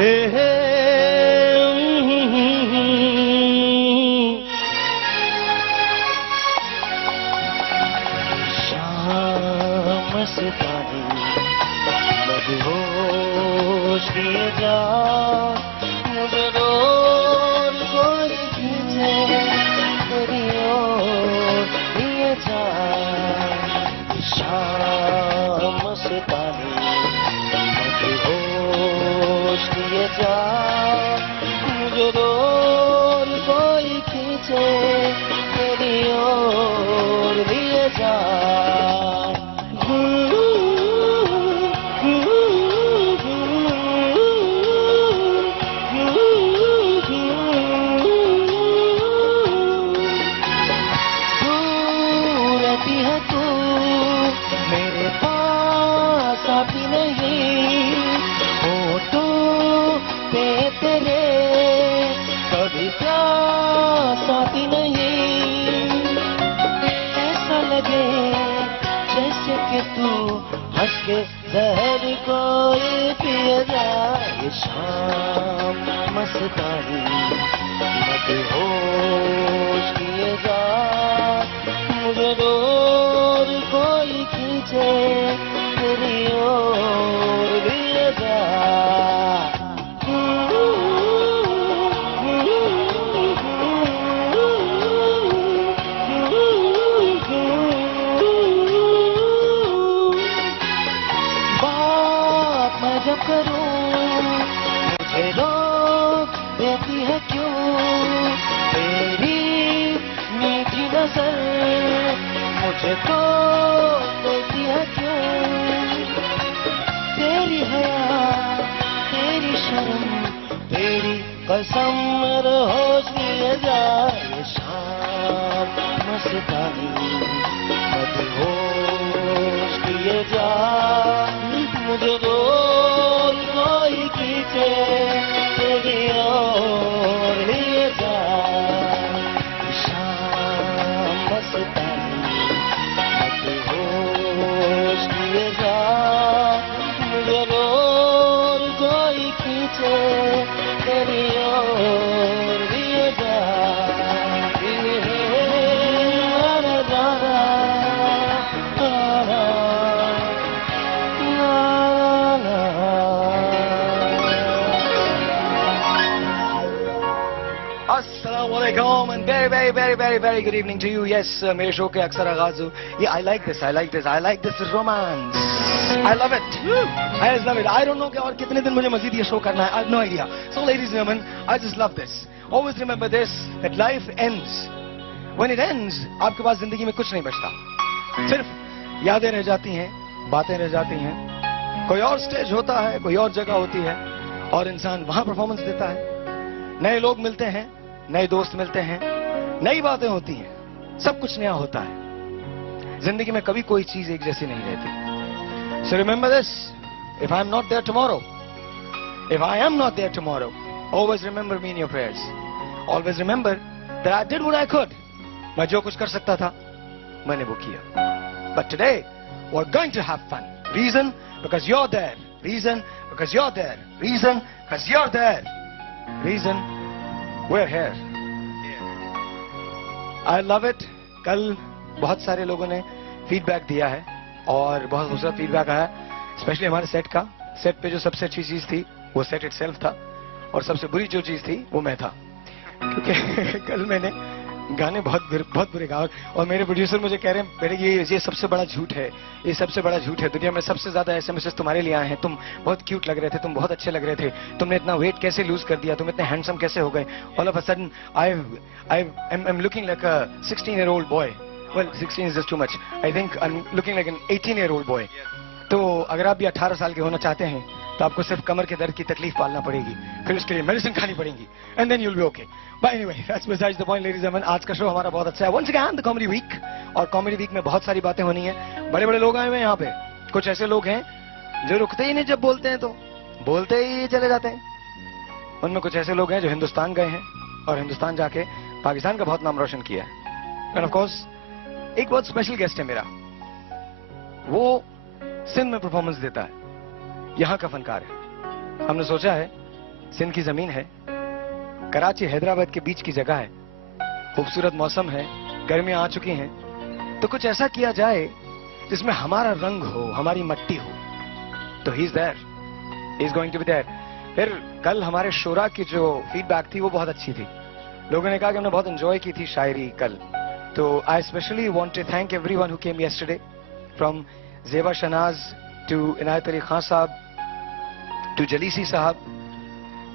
शाम सितारे मदहोश किए जा, मुझे रोज कोई खींचे तेरी ओर लिए जा। शाम सितारे मदहोश किए जा, मुझे रोज कोई खींचे तेरी ओर लिए जा। जहर कोई पिए जा। ये शाम मस्तानी मदहोश किए जा, मुझे रोज कोई खींचे तेरी ओर लिए जा। जब करूं मुझे रोक देती है क्यों तेरी मीठी नजर, मुझे तो देती है क्यों तेरी हया तेरी शर्म तेरी कसम होश लिए जा। ये शाम मस्तानी मदहोश किए जा, मुझे रोज कोई खींचे तेरी ओर लिए जा। शाम मस्तानी मदहोश किए जा, मुझे रोज कोई खींचे तेरी ओर लिए जा। Assalamualaikum and very good evening to you. Yes, मेरे शो के अक्सर आगाज ये I like this romance. I love it. I just love it. I don't know कि और कितने दिन मुझे मजीद ये शो करना है. I have no idea. So ladies and gentlemen, I just love this. Always remember this, that life ends. When it ends, आपके पास जिंदगी में कुछ नहीं बचता. सिर्फ यादें रह जाती हैं, बातें रह जाती हैं. कोई और स्टेज होता है, कोई और जगह होती है और इंसान वहां परफॉर्मेंस देता है. नए लोग मिलते हैं, नए दोस्त मिलते हैं, नई बातें होती हैं, सब कुछ नया होता है. जिंदगी में कभी कोई चीज एक जैसी नहीं रहती. So remember this, if I'm not there tomorrow, if I am not there tomorrow, always remember me in your prayers. Always remember that I did what I could. मैं जो कुछ कर सकता था, मैंने वो किया. But today, we're going to have fun. Reason? Because you're there. Reason? Because you're there. Reason? Because you're there. Reason? We're here. I love it. कल बहुत सारे लोगों ने फीडबैक दिया है और बहुत खूबसूरत फीडबैक आया, स्पेशली हमारे सेट का. सेट पे जो सबसे अच्छी चीज थी वो सेट इटसेल्फ था और सबसे बुरी जो चीज थी वो मैं था, क्योंकि कल मैंने गाने बहुत बुरे गा और मेरे प्रोड्यूसर मुझे कह रहे हैं बेटे ये सबसे बड़ा झूठ है, ये सबसे बड़ा झूठ है. दुनिया में सबसे ज्यादा एसएमएस तुम्हारे लिए आए हैं. तुम बहुत क्यूट लग रहे थे, तुम बहुत अच्छे लग रहे थे, तुमने इतना वेट कैसे लूज कर दिया, तुम इतने हैंडसम कैसे हो गए. All of a sudden I am looking like a 16-year-old boy. Well, 16 is just too much. I think I'm looking like an 18-year-old boy. तो अगर आप भी 18 साल के होना चाहते हैं तो आपको सिर्फ कमर के दर्द की तकलीफ पालना पड़ेगी, फिर उसके लिए मेडिसिन खानी पड़ेगी, and then you'll be okay. But anyway, that's besides the point, ladies and gentlemen. आज का शो हमारा बहुत अच्छा है. Once again, the comedy week. और comedy week में बहुत सारी बातें होनी है. बड़े बड़े लोग आए हुए हैं यहाँ पे. कुछ ऐसे लोग हैं जो रुकते ही नहीं, जब बोलते हैं तो बोलते ही चले जाते हैं. उनमें कुछ ऐसे लोग हैं जो हिंदुस्तान गए हैं और हिंदुस्तान जाके पाकिस्तान का बहुत नाम रोशन किया है. And of course, एक बहुत स्पेशल गेस्ट है मेरा. वो सिंध में परफॉर्मेंस देता है, यहाँ का फनकार है. हमने सोचा है सिंध की जमीन है, कराची हैदराबाद के बीच की जगह है, खूबसूरत मौसम है, गर्मियां आ चुकी हैं, तो कुछ ऐसा किया जाए जिसमें हमारा रंग हो, हमारी मट्टी हो। तो he is there, he is going to be there. फिर कल हमारे शोरा की जो फीडबैक थी वो बहुत अच्छी थी। लोगों ने कहा कि हमने बहुत एंजॉय की थी शायरी कल। तो I specially want to thank everyone who came yesterday, from Zeba Shahnaz to Inayat Ali Khan साहब टू जलीसी साहब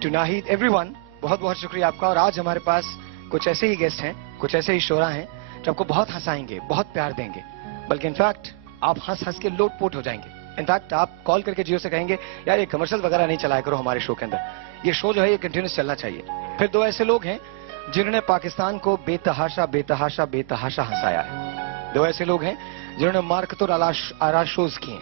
टू नाहिद, एवरीवन, बहुत बहुत शुक्रिया आपका। और आज हमारे पास कुछ ऐसे ही गेस्ट हैं, कुछ ऐसे ही शोरा हैं जो आपको बहुत हंसाएंगे, बहुत प्यार देंगे, बल्कि इनफैक्ट आप हंस हंस के लोटपोट हो जाएंगे। इनफैक्ट आप कॉल करके जियो से कहेंगे यार ये कमर्शियल वगैरह नहीं चलाया करो हमारे शो के अंदर, ये शो जो है ये कंटिन्यूस चलना चाहिए। फिर दो ऐसे लोग हैं जिन्होंने पाकिस्तान को बेतहाशा बेतहाशा बेतहाशा हंसाया है। दो ऐसे लोग हैं जिन्होंने मार्कतुर आराज शोज किए हैं।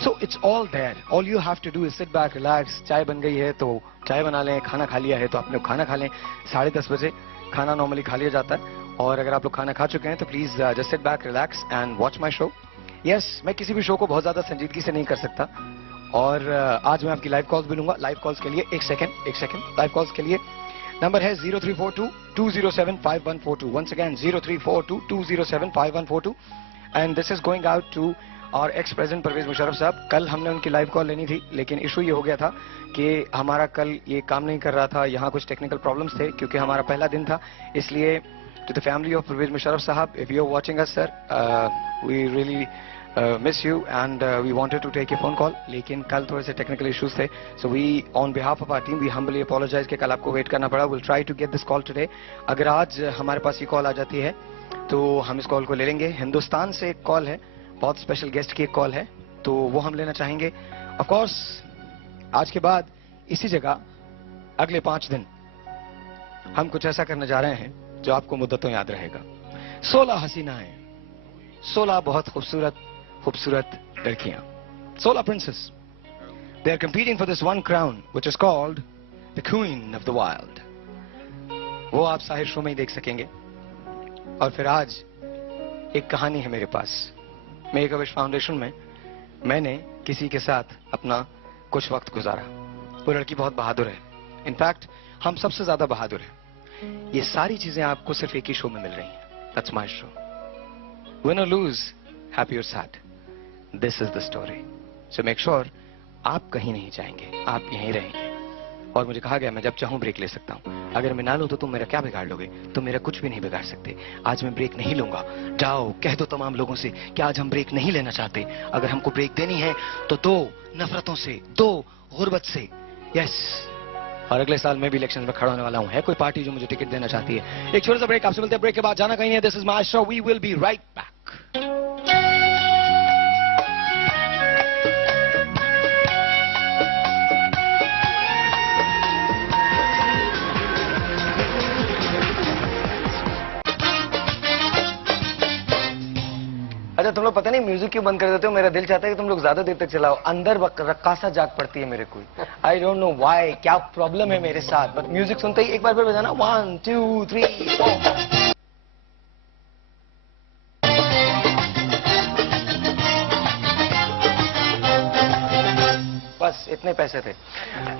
So it's all there, all you have to do is sit back, relax. चाय बन गई है तो चाय बना लें, खाना खा लिया है तो आप लोग खाना खा लें। 10:30 बजे खाना नॉर्मली खा लिया जाता है, और अगर आप लोग खाना खा चुके हैं तो please just sit back, relax and watch my show. Yes, मैं किसी भी शो को बहुत ज्यादा संजीदगी से नहीं कर सकता, और आज मैं आपकी लाइव कॉल्स भी लूंगा। लाइव कॉल्स के लिए एक सेकंड, लाइव कॉल्स के लिए नंबर है 0342-207-5142। Once again 0342-207-5142, and this is going out to और एक्स प्रेसिडेंट परवेज मुशर्रफ साहब। कल हमने उनकी लाइव कॉल लेनी थी, लेकिन इशू ये हो गया था कि हमारा कल ये काम नहीं कर रहा था, यहाँ कुछ टेक्निकल प्रॉब्लम्स थे क्योंकि हमारा पहला दिन था। इसलिए to the family of Pervez Musharraf साहब, if you are watching us sir, we really miss you and we wanted to take a phone call, लेकिन कल थोड़े से टेक्निकल इश्यूज थे। So we on behalf of our team we humbly apologise कि कल आपको wait करना पड़ा। Will try to get this call today. अगर आज हमारे पास ये कॉल आ जाती है तो हम इस कॉल को ले लेंगे। हिंदुस्तान से एक कॉल है, बहुत स्पेशल गेस्ट की एक कॉल है, तो वो हम लेना चाहेंगे। ऑफ कोर्स आज के बाद इसी जगह अगले 5 दिन हम कुछ ऐसा करने जा रहे हैं जो आपको मुद्दतों याद रहेगा। 16 हसीनाएं, 16 बहुत खूबसूरत लड़कियां, 16 princesses, they are competing for this one crown which is called the queen of the wild. वो आप साहिर शो में ही देख सकेंगे। और फिर आज एक कहानी है मेरे पास। मेक अ विश फाउंडेशन में मैंने किसी के साथ अपना कुछ वक्त गुजारा। वो लड़की बहुत बहादुर है, इनफैक्ट हम सबसे ज्यादा बहादुर है। ये सारी चीजें आपको सिर्फ एक ही शो में मिल रही हैं। That's my show. विन और लूज, हैप्पी और sad, this is the story. So make sure आप कहीं नहीं जाएंगे, आप यहीं रहेंगे। और मुझे कहा गया मैं जब चाहूं ब्रेक ले सकता हूं। अगर मैं ना लूं तो तुम मेरा क्या बिगाड़ लोगे? तुम मेरा कुछ भी नहीं बिगाड़ सकते। आज मैं ब्रेक नहीं लूंगा। जाओ कह दो तमाम लोगों से कि आज हम ब्रेक नहीं लेना चाहते। अगर हमको ब्रेक देनी है तो दो नफरतों से, दो गुर्बत से। यस, और अगले साल मैं भी इलेक्शन में खड़ा होने वाला हूं। है कोई पार्टी जो मुझे टिकट देना चाहती है? एक छोटा सा ब्रेक, आपसे मिलते हैं ब्रेक के बाद। जाना कहीं नहीं है। This is my show, we will be right back. अच्छा, तुम लोग पता नहीं म्यूजिक क्यों बंद कर देते हो? मेरा दिल चाहता है कि तुम लोग ज्यादा देर तक चलाओ। अंदर रक्कासा जाग पड़ती है मेरे को। आई डोंट नो व्हाई, क्या प्रॉब्लम है मेरे साथ। बट म्यूजिक सुनते ही एक बार फिर बजाना 1 2 3 4। बस इतने पैसे थे।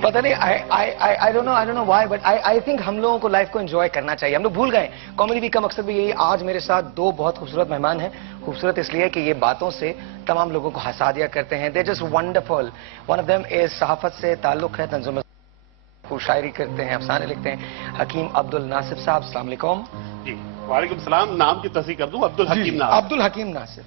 पता नहीं, I don't know why, but I think हम लोगों को लाइफ को एंजॉय करना चाहिए। हम लोग भूल गए कॉमेडी वीक का मकसद भी यही। आज मेरे साथ दो बहुत खूबसूरत मेहमान हैं। खूबसूरत इसलिए कि ये बातों से तमाम लोगों को हंसा दिया करते हैं। They just wonderful. One of them is सहाफत से ताल्लुक है, तंजुम शायरी करते हैं, अफसाने लिखते हैं। हकीम अब्दुल नासिफ साहब, अस्सलाम वालेकुम। जी वालेकुम सलाम। नाम की तस्दीक कर दूं, अब्दुल हकीम नासिफ। अब्दुल हकीम नासिफ।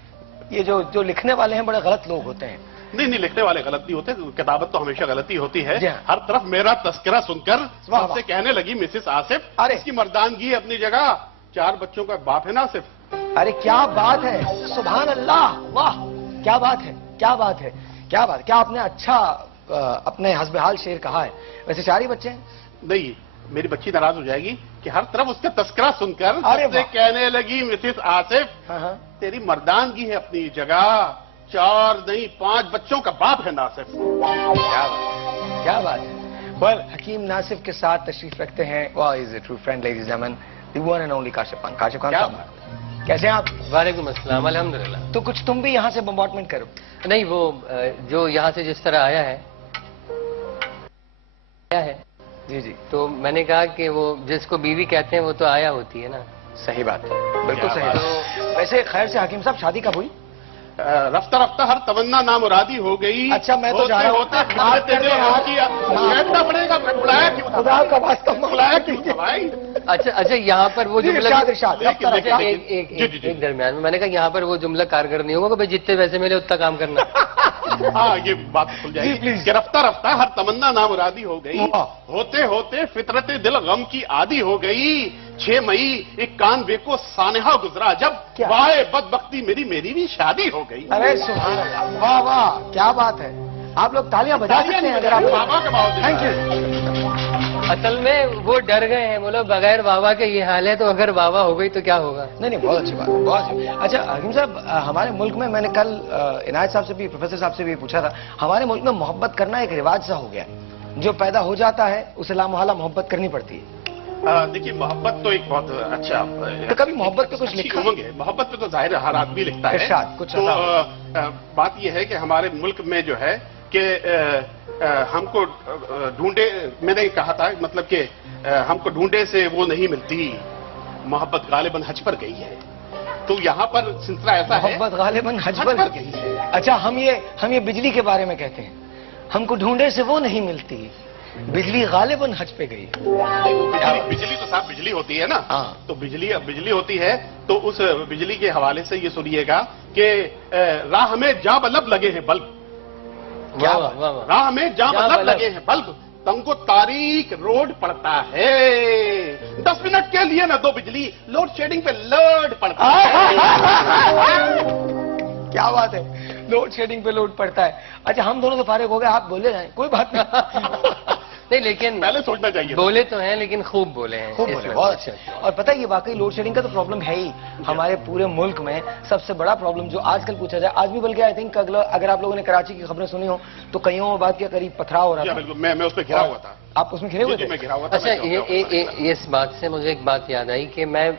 ये जो लिखने वाले हैं बड़े गलत लोग होते हैं। नहीं, लिखने वाले गलत नहीं होते, किताबत तो हमेशा गलती होती है। हाँ। हर तरफ मेरा तस्करा सुनकर सबसे कहने लगी मिसेस आसिफ, अरे इसकी मर्दानगी अपनी जगह, 4 बच्चों का बाप है नासिफ। अरे क्या बात है, सुभान अल्लाह, वाह क्या बात है, क्या बात है, क्या बात। क्या आपने अच्छा अपने हस्बहाल शेर कहा है। वैसे 4 ही बच्चे हैं? नहीं, मेरी बच्ची नाराज हो जाएगी कि हर तरफ उसका तस्करा सुनकर सबसे कहने लगी मिसेस आसिफ, तेरी मर्दानगी है अपनी जगह, 4 नहीं 5 बच्चों का बाप है नासिफ। क्या बात है। वेल, हकीम नासिफ के साथ तशरीफ रखते हैं, वाह is a true friend, ladies and gentleman, the one and only Kashif Khan. Kashif Khan साहब, कैसे हैं आप? वालेकुम अस्सलाम, अल्हम्दुलिल्लाह। तो कुछ तुम भी यहाँ से बम्बार्टमेंट करो। नहीं, वो जो यहाँ से जिस तरह आया है जी जी। तो मैंने कहा कि वो जिसको बीवी कहते हैं वो तो आया होती है ना। सही बात है, बिल्कुल सही बात। वैसे खैर से हकीम साहब, शादी कब हुई? रफ्ता रफ्ता हर तमन्ना नामुरादी हो गई। अच्छा, मैं तो जा रहा हूँ। बैठना पड़ेगा, बुलाया क्यों? खुदा का वास्ता बुलाया क्यों था भाई? अच्छा, यहाँ पर वो जुमला एक दरमियान में मैंने कहा यहाँ पर वो जुमला कारगर नहीं होगा कि भाई जितने पैसे मिले उतना काम करना। हाँ, ये बात खुल जाएगी कि रफ्ता रफ्ता हर तमन्ना नामुरादी हो गई, होते होते फितरत दिल गम की आदी हो गई। 6 मई एक कान बेको सानहा गुजरा जब, वाहे बदबख्ती मेरी भी शादी हो गई। अरे सुभान अल्लाह, वाह वाह, क्या बात है। आप लोग तालियां बजा सकते हैं अगर आप। बाबा का भाव। Thank you. असल में वो डर गए हैं, बोलो बगैर बाबा के ये हाल है तो अगर बाबा हो गई तो क्या होगा। नहीं, बहुत अच्छी बात, बहुत अच्छी। अच्छा हकीम साहब, हमारे मुल्क में, मैंने कल इनायत साहब से भी, प्रोफेसर साहब से भी पूछा था, हमारे मुल्क में मोहब्बत करना एक रिवाज सा हो गया है। जो पैदा हो जाता है उसे लामोहल्ला मोहब्बत करनी पड़ती है। देखिए, मोहब्बत तो एक बहुत अच्छा, तो कभी मोहब्बत पे कुछ लिखा है? मोहब्बत पे तो जाहिर है हर आदमी लिखता है कुछ। तो बात यह है कि हमारे मुल्क में जो है कि हमको ढूंढे, मैंने कहा था मतलब कि हमको ढूंढे से वो नहीं मिलती, मोहब्बत गालिबन हज पर गई है। तो यहाँ पर सिलसिला ऐसा है, मोहब्बत गालिबन हज पर गई है। अच्छा, हम ये बिजली के बारे में कहते हैं, हमको ढूंढे से वो नहीं मिलती, बिजली गालिबन हज पे गई। बिजली तो साफ बिजली होती है ना। हाँ। तो बिजली होती है, तो उस बिजली के हवाले से ये सुनिएगा कि राह में जा बल्ब लगे हैं बल्ब। क्या राह में जा बल्ब लगे हैं बल्ब, तुमको तारीख रोड पड़ता है। 10 मिनट के लिए ना दो बिजली, लोड शेडिंग पे लोड पड़ता है। क्या बात है, लोड शेडिंग पे लोड पड़ता है। अच्छा, हम दोनों तो फारिग हो गए, आप बोले जाएं, कोई बात नहीं। नहीं, लेकिन पहले सोचना चाहिए। बोले तो हैं लेकिन खूब बोले हैं, खूब बोले, बहुत अच्छे। और पता है, ये वाकई लोड शेडिंग का तो प्रॉब्लम है ही हमारे पूरे मुल्क में। सबसे बड़ा प्रॉब्लम जो आजकल पूछा जाए, आज भी बल्कि आई थिंक अगर आप लोगों ने कराची की खबरें सुनी हो तो कईयों बात के करीब पथराव हो रहा था। मैं उस पर घिरा हुआ था। आप उसमें घिरे हुए थे? मैं घिरा हुआ था। अच्छा, ये इस बात से मुझे एक बात याद आई कि मैं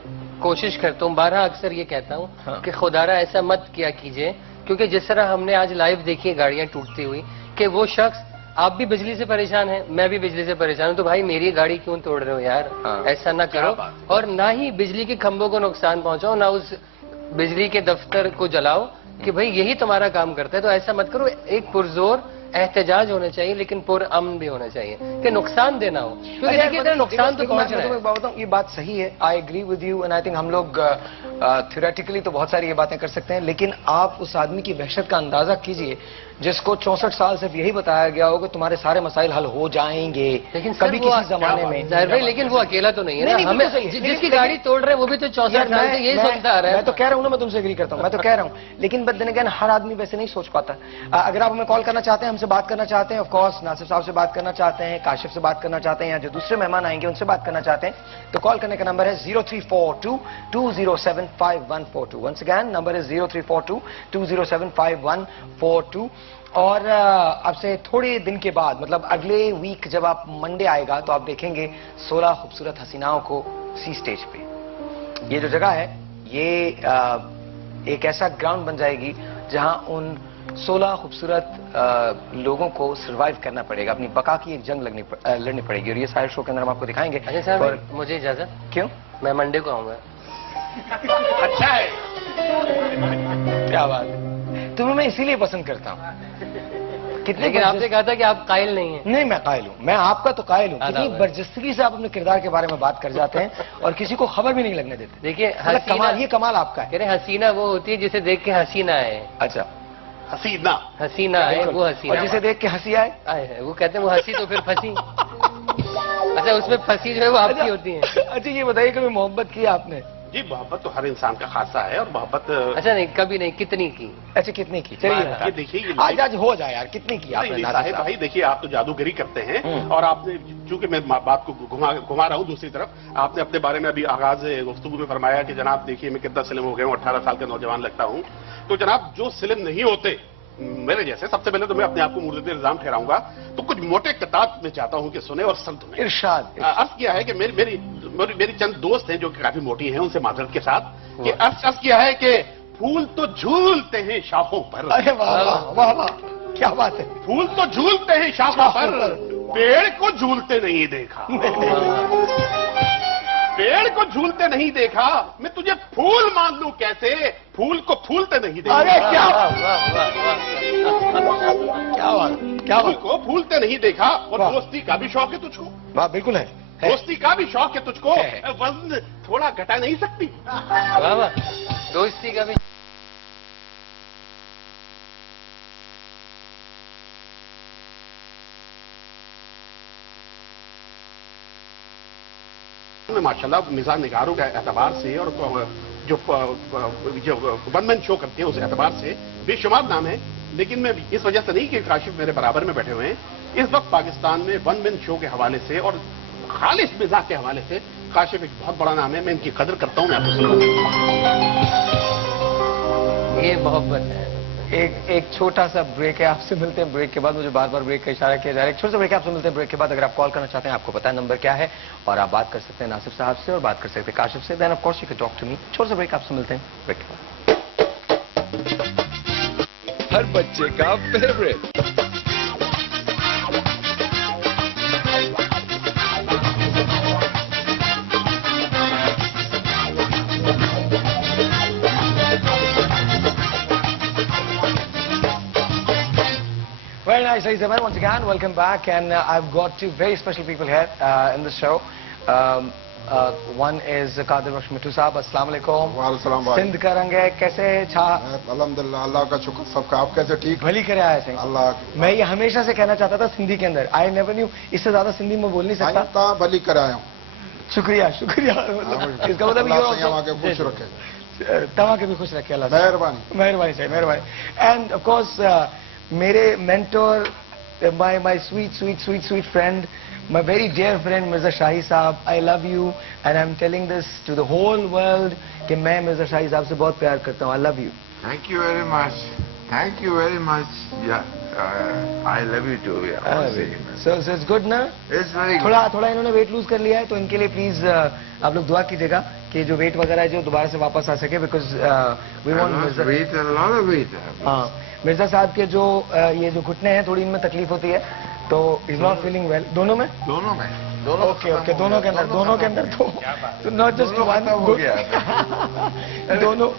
कोशिश करता हूँ, बारहा अक्सर ये कहता हूँ कि खुदारा ऐसा मत किया कीजिए, क्योंकि जिस तरह हमने आज लाइव देखी है गाड़ियां टूटती हुई, कि वो शख्स, आप भी बिजली से परेशान हैं, मैं भी बिजली से परेशान हूं, तो भाई मेरी गाड़ी क्यों तोड़ रहे हो यार? ऐसा ना करो। और ना ही बिजली के खंभों को नुकसान पहुंचाओ, ना उस बिजली के दफ्तर को जलाओ कि भाई यही तुम्हारा काम करता है। तो ऐसा मत करो। एक पुरजोर एहतजाज होना चाहिए, लेकिन पुरअमन भी होना चाहिए कि नुकसान देना हो, क्योंकि देखिए नुकसान तो पहुंच रहा है। बताऊं, ये बात सही है, I agree with you, and I think हम लोग थ्योरेटिकली तो बहुत सारी ये बातें कर सकते हैं, लेकिन आप उस आदमी की वहशत का अंदाजा कीजिए जिसको 64 साल सिर्फ यही बताया गया हो कि तुम्हारे सारे मसाइल हल हो जाएंगे, लेकिन कभी किसी जमाने में। जाहिर भाई, लेकिन वो अकेला तो नहीं है ना, हमें जिसकी गाड़ी तोड़ रहे हैं वो भी तो 64 साल से यही सोचता आ रहा है। मैं तो कह रहा हूँ ना, मैं तुमसे एग्री करता हूँ, मैं तो कह रहा हूँ, लेकिन बट देन अगेन हर आदमी वैसे नहीं सोच पाता। अगर आप हमें कॉल करना चाहते हैं, हमसे बात करना चाहते हैं, ऑफ कोर्स नासिर साहब से बात करना चाहते हैं, काशिफ से बात करना चाहते हैं, या जो दूसरे मेहमान आएंगे उनसे बात करना चाहते हैं, तो कॉल करने का नंबर है 0342-207-5142। वंस अगेन नंबर है 0342-207-5142। और अब से थोड़े दिन के बाद, मतलब अगले वीक जब आप मंडे आएगा, तो आप देखेंगे 16 खूबसूरत हसीनाओं को सी स्टेज पे। ये जो जगह है, ये एक ऐसा ग्राउंड बन जाएगी जहां उन 16 खूबसूरत लोगों को सरवाइव करना पड़ेगा, अपनी बका की एक जंग लड़नी पड़ेगी। और ये सारे शो के अंदर हम आपको दिखाएंगे। अच्छा सर, मुझे इजाजत? क्यों? मैं मंडे को आऊंगा। अच्छा है, क्या बात है, तुम्हें मैं इसीलिए पसंद करता हूँ। लेकिन आपने कहा था कि आप कायल नहीं हैं। नहीं, मैं कायल हूँ, मैं आपका तो कायल हूँ। कितनी बर्जस्तगी से आप अपने किरदार के बारे में बात कर जाते हैं और किसी को खबर भी नहीं लगने देते। देखिए, कमाल, ये कमाल आपका है। हसीना वो होती है जिसे देख के हसीना आए। अच्छा, हसीना है वो हसीना, और जिसे देख के हंसी आए है वो कहते हैं वो हंसी तो फिर फंसी। अच्छा, उसमें फंसी जो है वो आपकी होती है। अच्छा, ये बताइए कभी मोहब्बत की आपने? जी, मोहब्बत तो हर इंसान का खासा है, और मोहब्बत। अच्छा, नहीं, कभी नहीं, कितनी की? अच्छा, कितनी की? चलिए देखिए, आज हो जाए यार, कितनी की आपने? साहिब भाई, देखिए, आप तो जादूगरी करते हैं, और आपने, चूंकि मैं बात को घुमा रहा हूँ दूसरी तरफ, आपने अपने बारे में अभी आगाज गुफ्तगू में फरमाया कि जनाब देखिए मैं कितना स्लिम हो गया हूँ, 18 साल का नौजवान लगता हूँ। तो जनाब, जो स्लिम नहीं होते मेरे जैसे, सबसे पहले तो मैं अपने आप को मुर्दे इल्जाम ठहराऊंगा, तो कुछ मोटे किताब में चाहता हूं कि सुने और संत इरशाद। अर्ज किया है कि मेरी चंद दोस्त हैं जो कि काफी मोटी हैं, उनसे माजरत के साथ कि अर्ज किया है कि फूल तो झूलते हैं शाखों पर। अरे वाह वाह वाह वाह, क्या बात है। फूल तो झूलते हैं शाखों पर, पेड़ को झूलते नहीं देखा। पेड़ को झूलते नहीं देखा, मैं तुझे फूल मान लूं कैसे? फूल को फूलते नहीं देखा। अरे क्या क्या फूल को फूलते नहीं देखा। और दोस्ती का भी शौक है तुझको? वाह, बिल्कुल है। दोस्ती का भी शौक है तुझको? वजन थोड़ा घटा नहीं सकती? वाह वाह, दोस्ती का भी। माशाल्लाह मिजाज निगारों के एतबार से और जो वन मैन शो करते हैं उस एतबार से बेशुमार नाम है। लेकिन मैं इस वजह से नहीं कि काशिफ मेरे बराबर में बैठे हुए हैं। इस वक्त पाकिस्तान में वन मैन शो के हवाले से और खालिश मिजाज के हवाले से काशिफ एक बहुत बड़ा नाम है। मैं इनकी कदर करता हूं। मैं आपको ये मोहब्बत है। एक छोटा सा ब्रेक है, आपसे मिलते हैं ब्रेक के बाद। मुझे बार बार ब्रेक का इशारा किया जा रहा है। एक छोटा सा ब्रेक है, आपसे मिलते हैं ब्रेक के बाद। अगर आप कॉल करना चाहते हैं, आपको पता है नंबर क्या है, और आप बात कर सकते हैं नासिर साहब से और बात कर सकते हैं काशिफ से। Then of course you can talk to me. छोटा सा ब्रेक, आपसे मिलते हैं ब्रेक के बाद। हर बच्चे का favourite Very nice, ladies and gentlemen. Once again, welcome back, and I've got two very special people here in the show. One is Qadir Baksh Mittu Sahab. Assalamu alaikum. वालेकुम। सिंध का रंग है, कैसे छा? अल्हम्दुलिल्लाह, अल्लाह का शुक्र। सबका आप कैसे? ठीक, भली करे आए थे। अल्लाह। मैं ये हमेशा से कहना चाहता था सिंधी के अंदर। आई नेवर न्यू, इससे ज्यादा सिंधी में बोल नहीं सकता। भली कराया हूँ। शुक्रिया शुक्रिया। इसका मतलब ये खुश रखे, तवा के भी खुश रखे अल्लाह। मेहरबानी मेहरबानी चाहिए, मेहरबानी। एंड ऑफ कोर्स मेरे mentor, my sweet friend, my very dear friend Mirza Shahi Saab, I love you and I'm telling this to the whole world कि मैं मिर्जा शाही साहब से बहुत प्यार करता हूँ। I love you. Thank you very much. Thank you very much. Yeah, I love you too. Yeah. So it's good ना? It's very good. थोड़ा इन्होंने वेट लूज कर लिया है, तो इनके लिए प्लीज आप लोग दुआ कीजिएगा कि जो वेट वगैरह है जो दोबारा से वापस आ सके, because we want Mirza. Weight, a lot of weight. हाँ, मिर्जा साहब के जो ये जो घुटने हैं, थोड़ी इनमें तकलीफ होती है, तो इज नॉट फीलिंग वेल। दोनों में? दोनों में। ओके, दोनों के अंदर तो नॉट जस्ट वन। हो गया दोनों।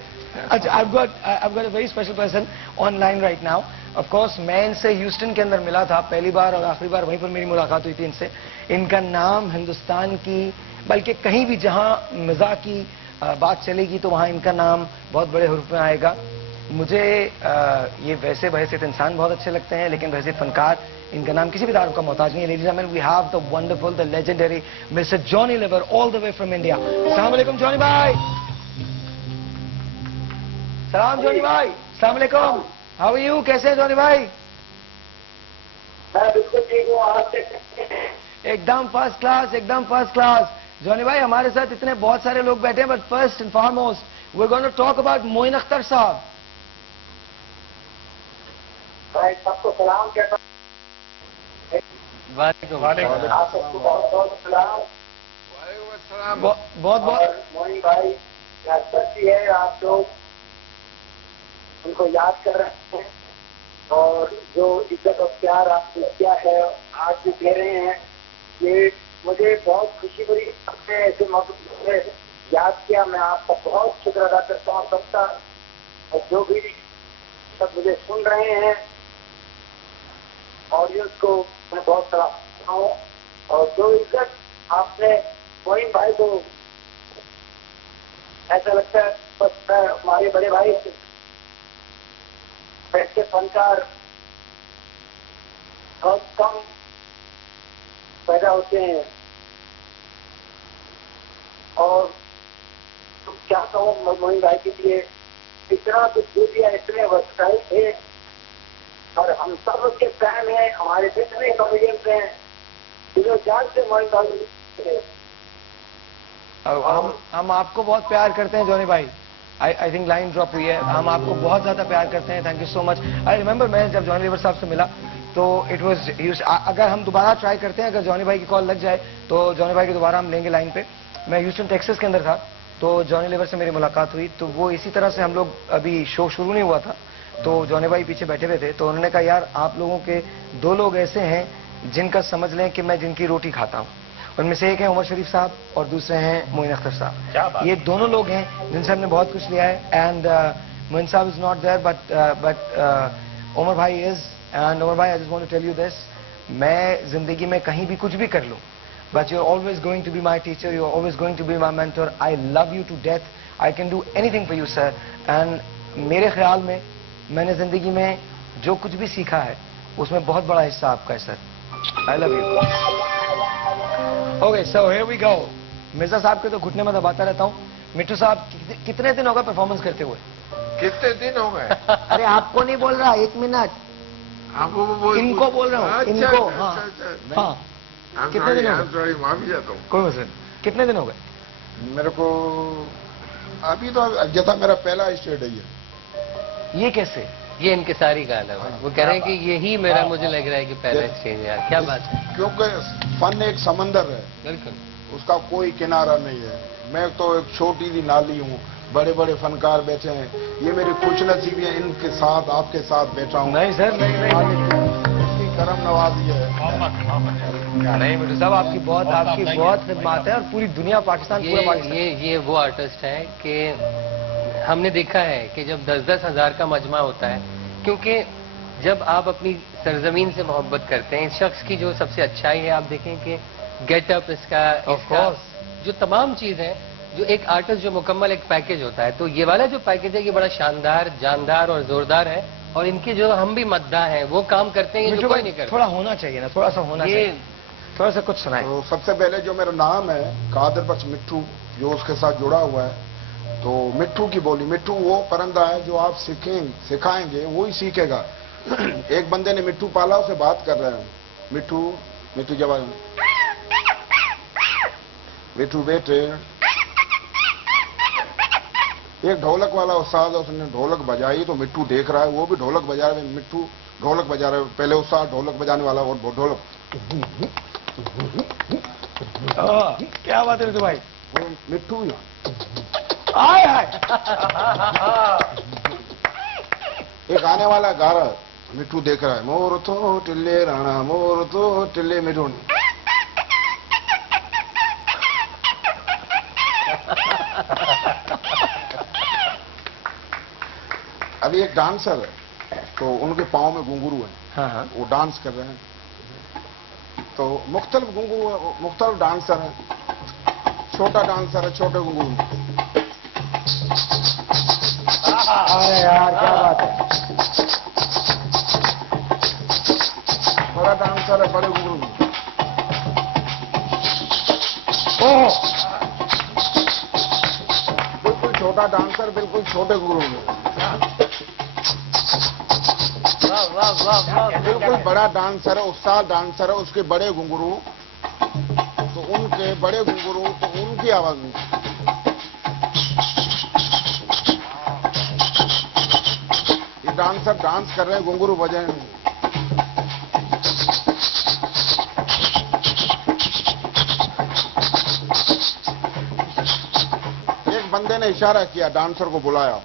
अच्छा, I've got a very special person online right now. Of course, मैं इनसे ह्यूस्टन के अंदर मिला था पहली बार और आखिरी बार, वहीं पर मेरी मुलाकात हुई थी इनसे। इनका नाम हिंदुस्तान की, बल्कि कहीं भी जहां मज़ाक की बात चलेगी तो वहां इनका नाम बहुत बड़े हुरूफ में आएगा। मुझे ये वैसे बहसियत इंसान बहुत अच्छे लगते हैं, लेकिन वैसे फनकार इनका नाम किसी भी तारुफ का मोहताज नहीं है। Ladies and gentleman, we have the wonderful, the legendary mister Johnny Lever, all the way from India. अस्सलाम वालेकुम जॉनी भाई। सलाम जॉनी भाई, अस्सलाम वालेकुम। How are you? कैसे हैं जॉनी भाई? मैं बिल्कुल ठीक हूँ, आप एकदम फर्स्ट क्लास, एकदम फर्स्ट क्लास। जॉनी भाई, हमारे साथ इतने बहुत सारे लोग बैठे हैं, but first and foremost we are going to talk about Moin Akhtar साहब। भाई सबको सलाम कहता हूँ। वालेकुम। आप सबको बहुत बहुत सलाम। बहुत और मोइन भाई अच्छी है, आप लोग उनको याद कर रहे हैं और जो इज्जत और प्यार आपने किया है, आज भी दे रहे हैं, ये मुझे बहुत खुशी हुई। आपने ऐसे मौके से याद किया, मैं आपका बहुत शुक्र अदा करता हूँ सबका। और जो भी सब मुझे सुन रहे हैं ऑडियंस को मैं बहुत सराहता हूँ। और जो इज्जत आपने मोइन भाई को, ऐसा लगता है बस हमारे बड़े भाई ऐसे फनकार बहुत कम पैदा होते हैं। और तो क्या कहूँ मोइन भाई के लिए, इतना कुछ दे दिया, इतने वर्षाई थे और हम सब उसके फैन हैं। हमारे जितने कॉमेडियंस हैं दिलो जान से मोइन भाई। हम आपको बहुत प्यार करते हैं जॉनी भाई। आई थिंक लाइन ड्रॉप हुई है। हम आपको बहुत ज्यादा प्यार करते हैं। Thank you so much. I remember मैं जब जॉनी लिवर साहब से मिला तो इट वाज, अगर हम दोबारा ट्राई करते हैं, अगर जॉनी भाई की कॉल लग जाए तो जॉनी भाई की दोबारा हम लेंगे लाइन पे। मैं ह्यूस्टन टेक्सास के अंदर था, तो जॉनी लिवर से मेरी मुलाकात हुई, तो वो इसी तरह से हम लोग, अभी शो शुरू नहीं हुआ था, तो जॉनी भाई पीछे बैठे हुए थे, तो उन्होंने कहा यार आप लोगों के दो लोग ऐसे हैं जिनका समझ लें कि मैं जिनकी रोटी खाता हूँ। उनमें से एक है उमर शरीफ साहब और दूसरे हैं मोइन अख्तर साहब। ये दोनों लोग हैं जिनसे हमने बहुत कुछ लिया है। एंड मोइन साहब is not there but Umar भाई इज। एंड उमर भाई, I just want to tell you this, मैं जिंदगी में कहीं भी कुछ भी कर लूं, but you are always going to be my teacher, you are always going to be my mentor. I love you to death, I can do anything for you sir. And मेरे ख्याल में मैंने जिंदगी में जो कुछ भी सीखा है उसमें बहुत बड़ा हिस्सा आपका है sir. I love you. Okay, so here we go. Mirza साहब के तो घुटने में दबाता रहता हूँ। मिट्टू साहब, कितने दिन होगा परफॉर्मेंस करते हुए? कितने दिन हो गए? अरे आपको नहीं बोल रहा, 1 मिनट आपको इनको बोल रहा हूँ। इनको। हाँ हाँ, कितने दिन हो गए? माफी चाहता हूँ। कोई मसला, कितने दिन हो गए? मेरे को अभी तो जैसा मेरा पहला स्टेट है ये कैसे? ये इनके सारी गाना है। वो कह रहे हैं कि यही मेरा मुझे लग रहा है कि पहला स्टेज है। यार क्या बात है। क्योंकि फन एक समंदर है, बिल्कुल, उसका कोई किनारा नहीं है। मैं तो एक छोटी सी नाली हूँ, बड़े बड़े फनकार बैठे हैं। ये मेरी खुशनसीबी है, इनके साथ आपके साथ बैठा हूँ। नहीं सर, नहीं करम नवाजी है। नहीं मिट्टू साहब, आपकी बहुत खिदमत है और पूरी दुनिया, पाकिस्तान, पूरा पाकिस्तान। ये वो आर्टिस्ट है कि हमने देखा है कि जब 10-10 हज़ार का मजमा होता है, क्योंकि जब आप अपनी सरजमीन से मोहब्बत करते हैं, इस शख्स की जो सबसे अच्छाई है, आप देखें कि गेटअप इसका जो तमाम चीज है, जो एक आर्टिस्ट जो मुकम्मल एक पैकेज होता है, तो ये वाला जो पैकेज है ये बड़ा शानदार, जानदार और जोरदार है। और इनके जो हम भी मद्दा हैं वो काम करते हैं, ये कोई नहीं करता। थोड़ा होना चाहिए ना, थोड़ा सा होना चाहिए, थोड़ा सा कुछ सुनाए। तो सबसे पहले जो मेरा नाम है कादिर बख्श मिट्टू, जो उसके साथ जुड़ा हुआ है, तो मिट्टू की बोली। मिट्टू वो परिंदा है जो आप सिखाएंगे वो ही सीखेगा। एक बंदे ने मिट्टू पाला, उसे बात कर रहे हैं, मिट्टू जवाब, मिट्टू बेटे। एक ढोलक वाला उस्ताद है, उसने ढोलक बजाई तो मिट्टू देख रहा है, वो भी ढोलक बजा रहा है। मिट्टू ढोलक बजा रहा है, पहले उस्ताद ढोलक बजाने वाला और ढोलक। क्या बात है मिट्टू भाई? मिट्टू आए हाय। एक आने वाला गा रहा है, मिट्टू देख रहा है, मोर तो टिल्ले राणा, मोर तो टिल्ले मिठू। अभी एक डांसर है, तो उनके पाँव में घुंघरू है। हाँ। वो डांस कर रहे हैं, तो मुख्तलिफ घुंघरू, मुख्तलिफ डांसर है। छोटा डांसर है, छोटे घुंघरू। अरे यार क्या बात है। बड़ा डांसर है, बड़े घुंघरू। ओह, बिल्कुल छोटा डांसर, बिल्कुल छोटे घुंघरू में। बिल्कुल बड़ा डांसर है, उस्ताद डांसर है, उसके बड़े घुंघरू, तो उनके बड़े घुंघरू, तो उनकी आवाज में। ये डांसर डांस कर रहे हैं, घुंघरू बजाए नहीं। एक बंदे ने इशारा किया, डांसर को बुलाया,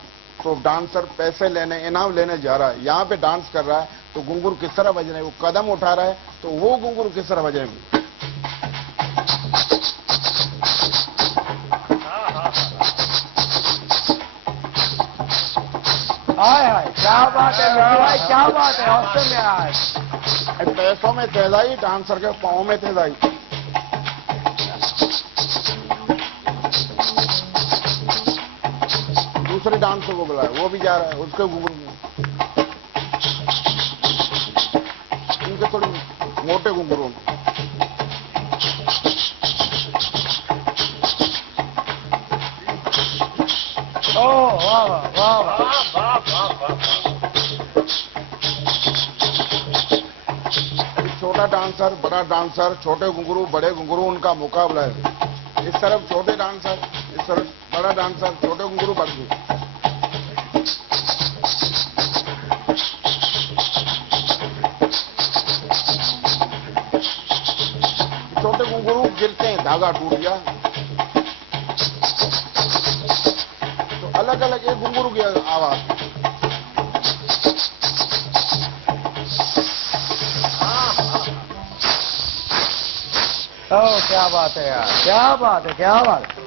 तो डांसर पैसे लेने, इनाम लेने जा रहा है। यहाँ पे डांस कर रहा है, तो घुंघरू किस तरह बज रहे हैं, वो कदम उठा रहा है, तो वो घुंघरू किस तरह बजेंगे। हाय हाय, क्या बात है मिट्टू भाई, क्या बात है। हौसले में आज पैसों में तेजाई, डांसर के पाँव में तेजाई। दूसरे डांसर को बुलाया, वो भी जा रहा है, उसके घुंघरू में। इनके थोड़े मोटे घुंघरू में। ओह वाह वाह वाह। छोटा डांसर, बड़ा डांसर, छोटे घुंघरू, बड़े घुंघरू, उनका मुकाबला है। इस तरफ छोटे डांसर, इस तरफ बड़ा डांसर, छोटे घुंघरू, बड़े घुंघरू। छोटे घुंघरू गिरते हैं, धागा टूट गया, तो अलग अलग एक घुंघरू की आवाज। ओह क्या बात है यार, क्या बात है, क्या बात है।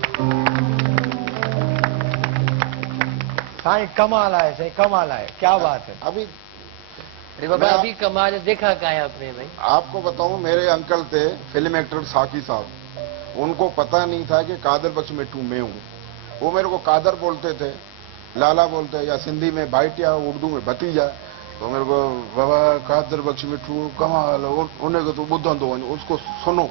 साईं कमाल है, सही कमाल है, क्या बात है। अभी अरे बाबा अभी कमाल देखा कहाँ है आपने भाई। आपको बताऊं, मेरे अंकल थे फिल्म एक्टर साकी साहब, उनको पता नहीं था कि कादर बख्श मिट्टू मैं हूँ। वो मेरे को कादर बोलते थे, लाला बोलते, या सिंधी में भाईट या उर्दू में भतीजा। तो मेरे को बाबा कादर बख्श मिट्टू कमाल, उन्हें को तो बुद्धन दो, उसको सुनो।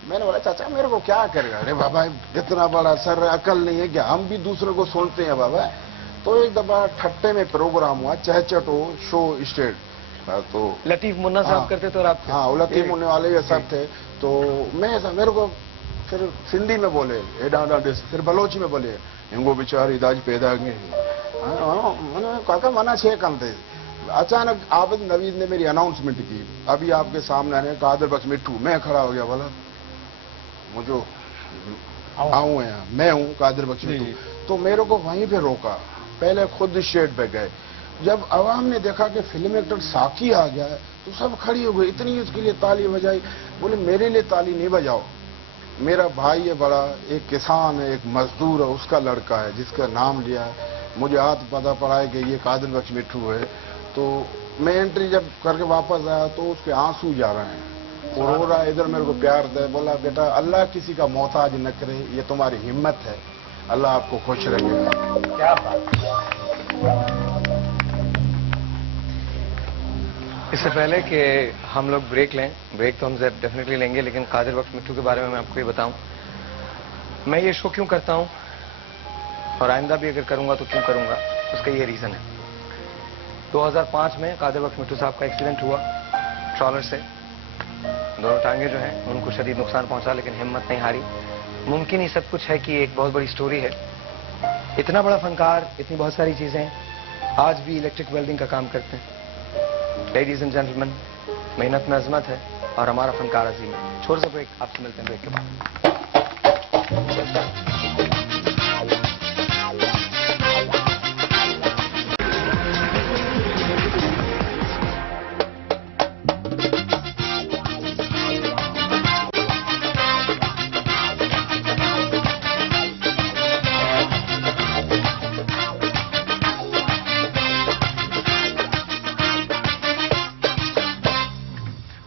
मैंने बोला चाचा मेरे को क्या करेगा। अरे बाबा इतना बड़ा सर, अकल नहीं है क्या, हम भी दूसरे को सुनते हैं बाबा। तो एक दफा ठट्टे में प्रोग्राम हुआ, चहचटो शो स्टेट, तो लतीफ मुन्ना साहब करते तो आप। हाँ, लतीफ मुन्ने वाले ये सब थे। तो मैं ऐसा, मेरे को फिर सिंधी में बोले एडा, फिर बलोची में बोले हिंगो बेचारी दाज पैदा मैंने काका मना छे कम थे। अचानक आबिद नवीद ने मेरी अनाउंसमेंट की, अभी आपके सामने आने कादर बख्श मिट्टू। मैं खड़ा हो गया, बोला मुझे आऊँ यहाँ, मैं हूँ कादर बख्श मिट्टू। तो मेरे को वहीं पे रोका, पहले खुद स्टेज पे गए। जब अवाम ने देखा कि फिल्म एक्टर साकी आ गया है तो सब खड़ी हो गई, इतनी उसके लिए ताली बजाई। बोले मेरे लिए ताली नहीं बजाओ, मेरा भाई है बड़ा, एक किसान है, एक मजदूर है, उसका लड़का है जिसका नाम लिया है। मुझे आज पता पड़ा है कि ये कादर बख्श मिट्टू है। तो मैं एंट्री जब करके वापस आया तो उसके आंसू जा रहे हैं, वो रो रहा है, इधर मेरे को प्यार दे। बोला बेटा अल्लाह किसी का मोहताज न करे, ये तुम्हारी हिम्मत है, अल्लाह आपको खुश रखे। क्या बात। इससे पहले कि हम लोग ब्रेक लें, ब्रेक तो हम डेफिनेटली लेंगे, लेकिन कादर बख्श मिट्टू के बारे में मैं आपको ये बताऊं, मैं ये शो क्यों करता हूं और आइंदा भी अगर करूंगा तो क्यों करूंगा, उसका ये रीजन है। 2005 में कादर बख्श मिट्टू साहब का एक्सीडेंट हुआ ट्रॉलर से। दोनों टांगे जो हैं उनको शदीद नुकसान पहुंचा, लेकिन हिम्मत नहीं हारी। मुमकिन ही सब कुछ है कि एक बहुत बड़ी स्टोरी है। इतना बड़ा फनकार, इतनी बहुत सारी चीजें, आज भी इलेक्ट्रिक वेल्डिंग का काम करते हैं। लेडीज एंड जेंटलमैन, मेहनत में अजमत है और हमारा फनकार अजीम है। छोटे से ब्रेक, आपसे मिलते हैं ब्रेक के बाद।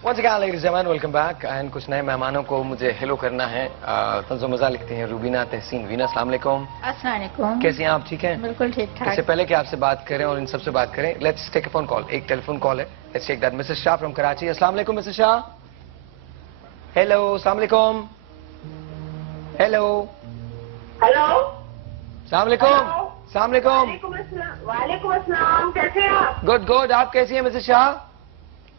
Once again, ladies and gentlemen, welcome back. And कुछ नए मेहमानों को मुझे हेलो करना है। तंज़ो मज़ा लिखते हैं रूबीना तहसीन। वीना, अस्सलाम वालेकुम। अस्सलाम वालेकुम। कैसी हैं आप, ठीक हैं? बिल्कुल ठीक ठाक। इससे पहले कि आपसे बात करें और इन सबसे बात करें, let's take a phone call. एक टेलीफोन कॉल है, let's take that. Mrs Shah from Karachi. अस्सलाम वालेकुम मिसेस शाह। हेलो, अस्सलाम वालेकुम। हेलो हेलो, अस्सलाम वालेकुम। अस्सलाम वालेकुम। वालेकुम अस्सलाम, कैसे हैं आप? गुड गुड, आप कैसी हैं मिसेस शाह?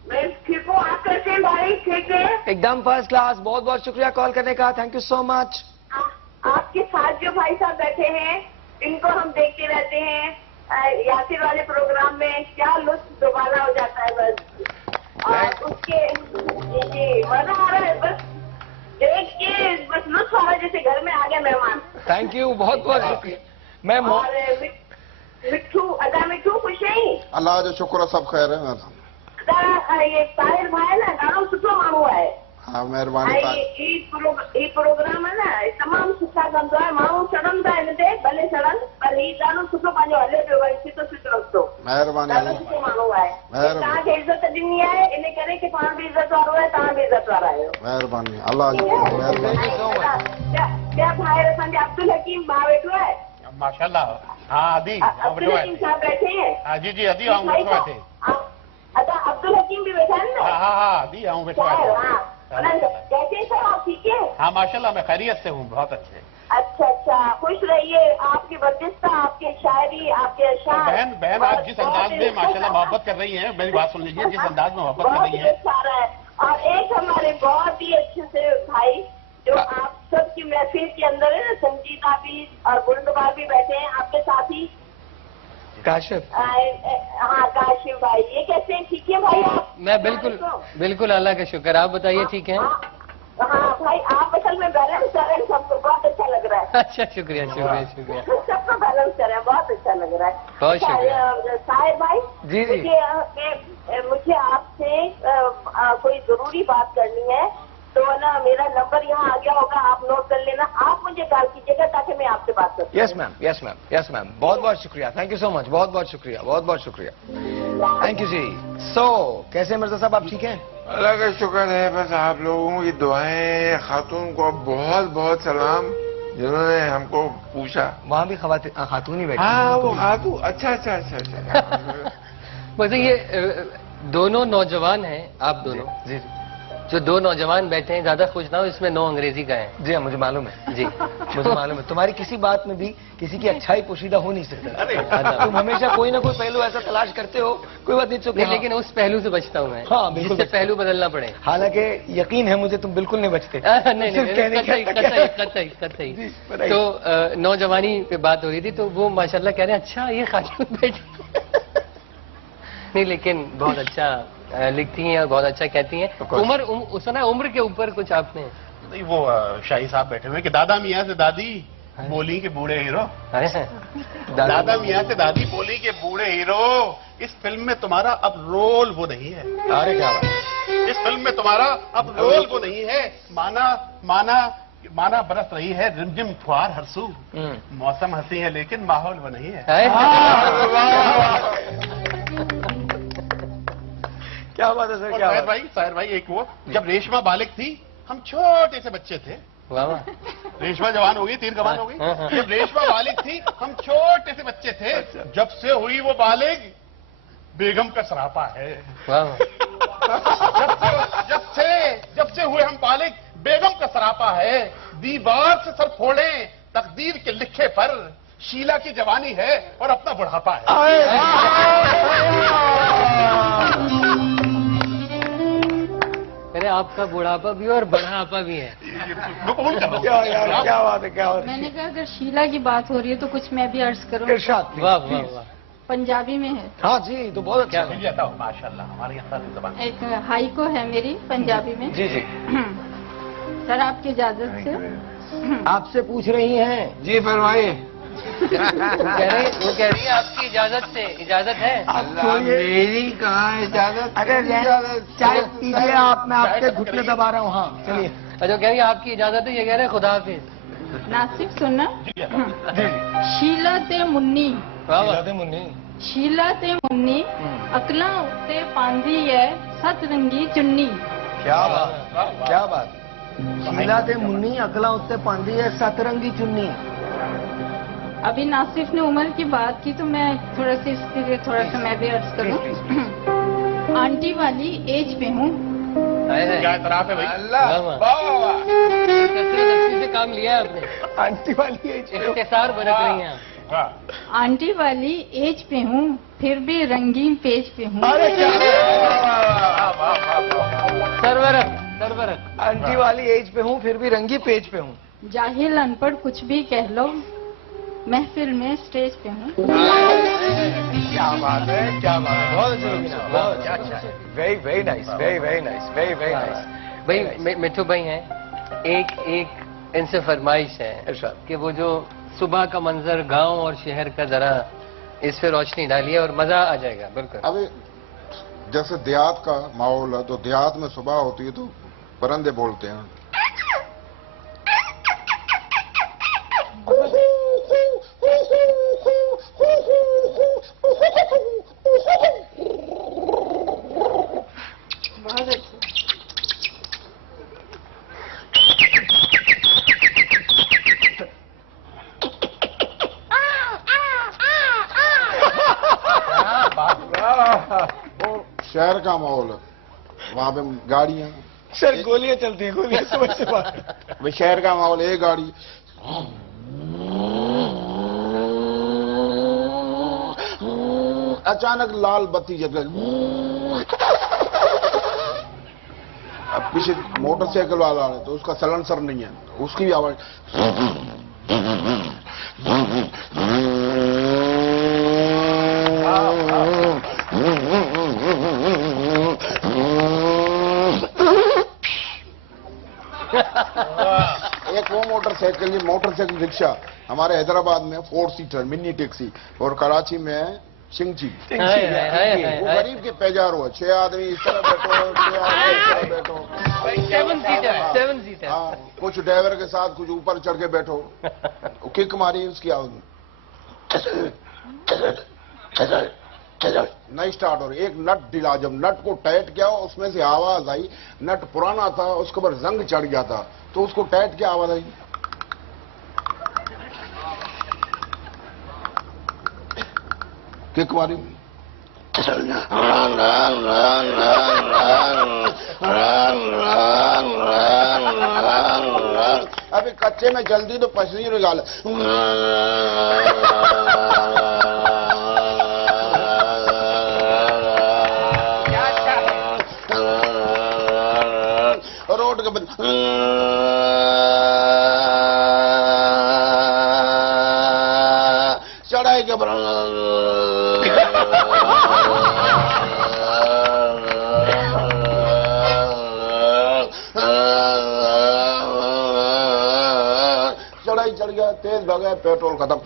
मैं ठीक हूँ, आप कैसे हैं भाई? ठीक है, एकदम फर्स्ट क्लास। बहुत बहुत शुक्रिया कॉल करने का, थैंक यू सो मच। आपके साथ जो भाई साहब बैठे हैं इनको हम देखते रहते हैं यासिर वाले प्रोग्राम में, क्या लुत्फ दोबारा हो जाता है बस। और उसके जी मजा आ रहा है बस देख के, बस लुत्फ आ रहा है जैसे घर में आ गया मेहमान। थैंक यू, बहुत बहुत शुक्रिया। मैं मिट्टू अदा मिट्टू खुश है? अल्लाह जो शुक्र, सब खैर है। ये ताहिर भाई ना ॾाढो सुठो माण्हू आहे। हाँ, मेहरबानी। ही प्रोग्राम है ना तमामु सुठा कंदो आहे। माण्हू चढ़नि था हिन ते, भले चढ़नि, पर ही ॾाढो सुठो पंहिंजो हले पियो भई, सिधो सिधो रस्तो। मेहरबानी। ॾाढो सुठो माण्हू आहे, तव्हांखे इज़त ॾिनी आहे, इन करे की पाण बि इज़त वारो आहे, तव्हां बि इज़त वारा आहियो। मेहरबानी, अल्लाह जो मेहरबानी। ॿिया भाइर असांजे अब्दुल हकीम भाउ वेठो आहे। माशाल्लाह। हाँ अदी अब्दुल हकीम साहब बैठे हैं। हाँ जी जी अदी आऊँ बैठो थे। अच्छा, अब्दुल हकीम भी बैठा है ना? हाँ हाँ अदी आऊँ बैठो थे। कैसे हैं सर आप, ठीक है? हाँ माशाल्लाह, मैं खैरियत से हूँ, बहुत अच्छे। अच्छा अच्छा, खुश रहिए। आपकी बर्दिस्ता, आपकी शायरी, आपके अशार। बहन आप जिस अंदाज में माशाल्लाह मोहब्बत कर रही हैं, मेरी बात सुन लीजिए, जिस अंदाज में मोहब्बत कर रही हैं। और एक हमारे बहुत ही अच्छे से भाई जो आप सबकी महफिल के अंदर है ना, संजीदा भी और गुलदबार भी बैठे हैं आपके साथ ही, काशिफ। हाँ काशिफ भाई, ये कैसे हैं, ठीक है भाई आप? मैं बिल्कुल बिल्कुल अल्लाह का शुक्र, आप बताइए ठीक है? हाँ भाई, आप असल में बैलेंस कर रहे हैं, सबको बहुत अच्छा लग रहा है। अच्छा शुक्रिया शुक्रिया शुक्रिया। सबको बैलेंस कर रहे हैं, बहुत अच्छा लग रहा है। बहुत शुक्रिया साहिब भाई। जी जी। मुझे आपसे कोई जरूरी बात करनी है। तो ना मेरा नंबर यहाँ आ गया होगा, आप नोट कर लेना, आप मुझे कॉल कीजिएगा ताकि मैं आपसे बात कर सकूं। Yes ma'am, yes ma'am, yes ma'am, बहुत बहुत शुक्रिया, थैंक यू सो मच, बहुत बहुत शुक्रिया, बहुत बहुत शुक्रिया, थैंक यू जी। सो कैसे मिर्जा साहब, आप ठीक हैं? अल्लाह का शुक्र है, बस आप लोगों की दुआएं। खातून को बहुत बहुत सलाम जिन्होंने हमको पूछा। वहाँ भी खातून ही बैठी। हाँ वो खातून, अच्छा अच्छा अच्छा अच्छा। वैसे ये दोनों नौजवान हैं, आप दोनों जी, जो दो नौजवान बैठे हैं, ज्यादा खुश ना हो, इसमें 9 अंग्रेजी का है। जी हाँ, मुझे मालूम है जी। मुझे मालूम है। तुम्हारी किसी बात में भी किसी की अच्छाई पोशीदा हो नहीं सकता। तुम हमेशा कोई ना कोई पहलू ऐसा तलाश करते हो, कोई बात नहीं, लेकिन उस पहलू से बचता हूँ मैं। हाँ, बिल्कुल जिससे पहलू बदलना पड़े। हालांकि यकीन है मुझे, तुम बिल्कुल नहीं बचते। नहीं, कतई। तो नौजवानी पे बात हो रही थी, तो वो माशाल्लाह कह रहे हैं, अच्छा ये खातून बैठी। नहीं, लेकिन बहुत अच्छा लिखती हैं और बहुत अच्छा कहती हैं। सुना उम्र के ऊपर कुछ आपने? नहीं, वो शाही साहब बैठे हुए कि दादा मियाँ से दादी बोली के बूढ़े हीरो। दादा मियाँ से दादी बोली के बूढ़े हीरो, इस फिल्म में तुम्हारा अब रोल वो नहीं है। अरे क्या बात, इस फिल्म में तुम्हारा अब रोल वो नहीं है। माना बरस रही है रिमझिम फुहार हरसू, मौसम हंसी है लेकिन माहौल वो नहीं है। क्या बात है सर, क्या बात। साहिर भाई एक वो, जब रेशमा बालिग थी हम छोटे से बच्चे थे। रेशमा जवान हो गई, तीर कमान हो गई। जब रेशमा बालिग थी हम छोटे से बच्चे थे। जब से हुई वो बालिग बेगम का सरापा है। जब से हुए हम बालिग बेगम का सरापा है। दीवार से सर फोड़े तकदीर के लिखे पर, शीला की जवानी है और अपना बुढ़ापा है। अरे आपका बुढ़ापा भी और बढ़ापा भी है। क्या यार, क्या बात है, क्या बात है। मैंने कहा अगर शीला की बात हो रही है तो कुछ मैं भी अर्ज करूँ। इरशाद, वाह वाह वाह। पंजाबी में है। हाँ जी, तो बहुत अच्छा। माशाल्लाह, हमारे यहाँ एक हाइको है मेरी पंजाबी में। जी जी। सर आपकी इजाजत से आपसे पूछ रही हैं। जी फरमाइए। वो कह रही है आपकी इजाजत से, इजाजत है? मेरी कहाँ इजाजत? अरे चाय पीजिए आप, मैं आपके घुटने दबा रहा हूँ। हाँ चलिए। जो कह रही है आपकी इजाजत है, ये कह रहे हैं खुदा हाफिज। नासिक सुनना। शीला ते मुन्नी, शीला ते मुन्नी, अकला उत्ते पांदी है सतरंगी चुन्नी। क्या बात, क्या बात। शीला ते मुन्नी, अकला उत्ते पांदी है सतरंगी चुन्नी। अभी नासिफ ने उम्र की बात की तो मैं थोड़ा सा इसके लिए थोड़ा सा मैं भी अर्ज करूं। आंटी वाली एज पे हूँ। क्या इतराफ है भाई? से काम लिया है आपने। आंटी वाली एज, इख्तिसार बरत रही हैं। आंटी वाली एज पे हूँ फिर भी रंगीन पेज पे हूँ। अरे क्या, सरवरक। आंटी वाली एज पे हूँ फिर भी रंगी पेज पे हूँ। जाहिल अनपढ़ कुछ भी कह लो, महफिल में स्टेज पे हूँ। क्या बात है, क्या बात है, बहुत अच्छा, बहुत अच्छा। Very very nice, very very nice, very very nice. भाई मिठू भाई हैं, एक इनसे फरमाइश है कि वो जो सुबह का मंजर गांव और शहर का जरा इस पे रोशनी डालिए और मजा आ जाएगा। बिल्कुल। अभी जैसे देहात का माहौल है, तो देहात में सुबह होती है तो परिंदे बोलते हैं। बहुत अच्छा। शहर का माहौल है, वहाँ पे गाड़ियाँ, सर गोलियां चलती हैं, गोलियां सुबह से बाहर। शहर का माहौल, एक गाड़ी अचानक लाल बत्ती जल गई। अब पीछे मोटरसाइकिल वाला है तो उसका सलेंसर नहीं है, उसकी भी आवाज। एक वो मोटरसाइकिल रिक्शा हमारे हैदराबाद में 4 सीटर मिनी टैक्सी, और कराची में सिंगची। वो गरीब के पैजारो है, 6 आदमी इस तरह बैठो, 6 आदमी इस तरह बैठो। 7 सीटर। कुछ ड्राइवर के साथ कुछ ऊपर चढ़ के बैठो, किक मारी उसकी आवाज नहीं स्टार्ट हो रही। एक नट ढीला, जब नट को टाइट किया उसमें से आवाज आई। नट पुराना था, उसके ऊपर जंग चढ़ गया था, तो उसको टाइट किया आवाज आई। किक मारी, अभी कच्चे में जल्दी तो पसीने निकाल। रोड के बंद चढ़ाई के चढ़ाई चढ़ गया, तेज भगा, पेट्रोल खत्म।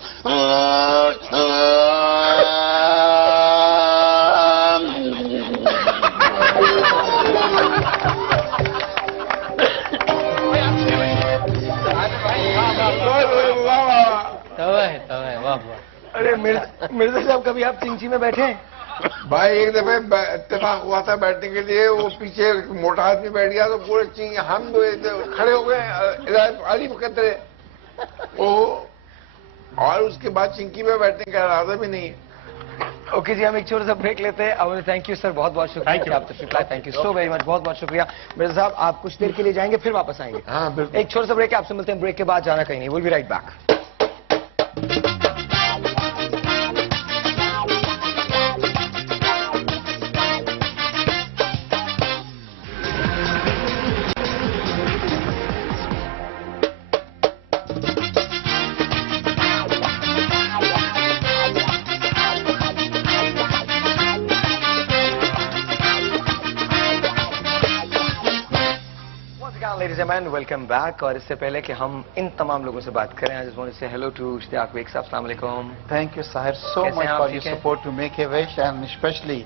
अरे मिर्जा साहब, कभी आप चिंची में बैठे? भाई एक दफे इत्तेफाक हुआ था बैठने के लिए, वो पीछे मोटा आदमी बैठ गया तो पूरे चिंगी हम दो खड़े हो गए अली कतरे वो, और उसके बाद चिंकी में बैठने का इरादा भी नहीं है। ओके जी, हम एक छोटा सा ब्रेक लेते हैं। और थैंक यू सर, बहुत बहुत शुक्रिया आप तशरीफ लाए। Thank you so very much, बहुत बहुत शुक्रिया। मिर्जा साहब, आप कुछ देर के लिए जाएंगे फिर वापस आएंगे? हाँ बिल्कुल। एक छोटा सा ब्रेक, आपसे मिलते हैं ब्रेक के बाद, जाना कहीं नहीं। Will be right back. Ladies and gentlemen, welcome back. और इससे पहले कि हम इन तमाम लोगों से बात करें, I just want to say hello to Ishtiaq Beg साहब, अस्सलाम वालेकुम। Thank you, Sahir, so कैसे much हैं आप? for ठीक your हैं? support to make a wish and especially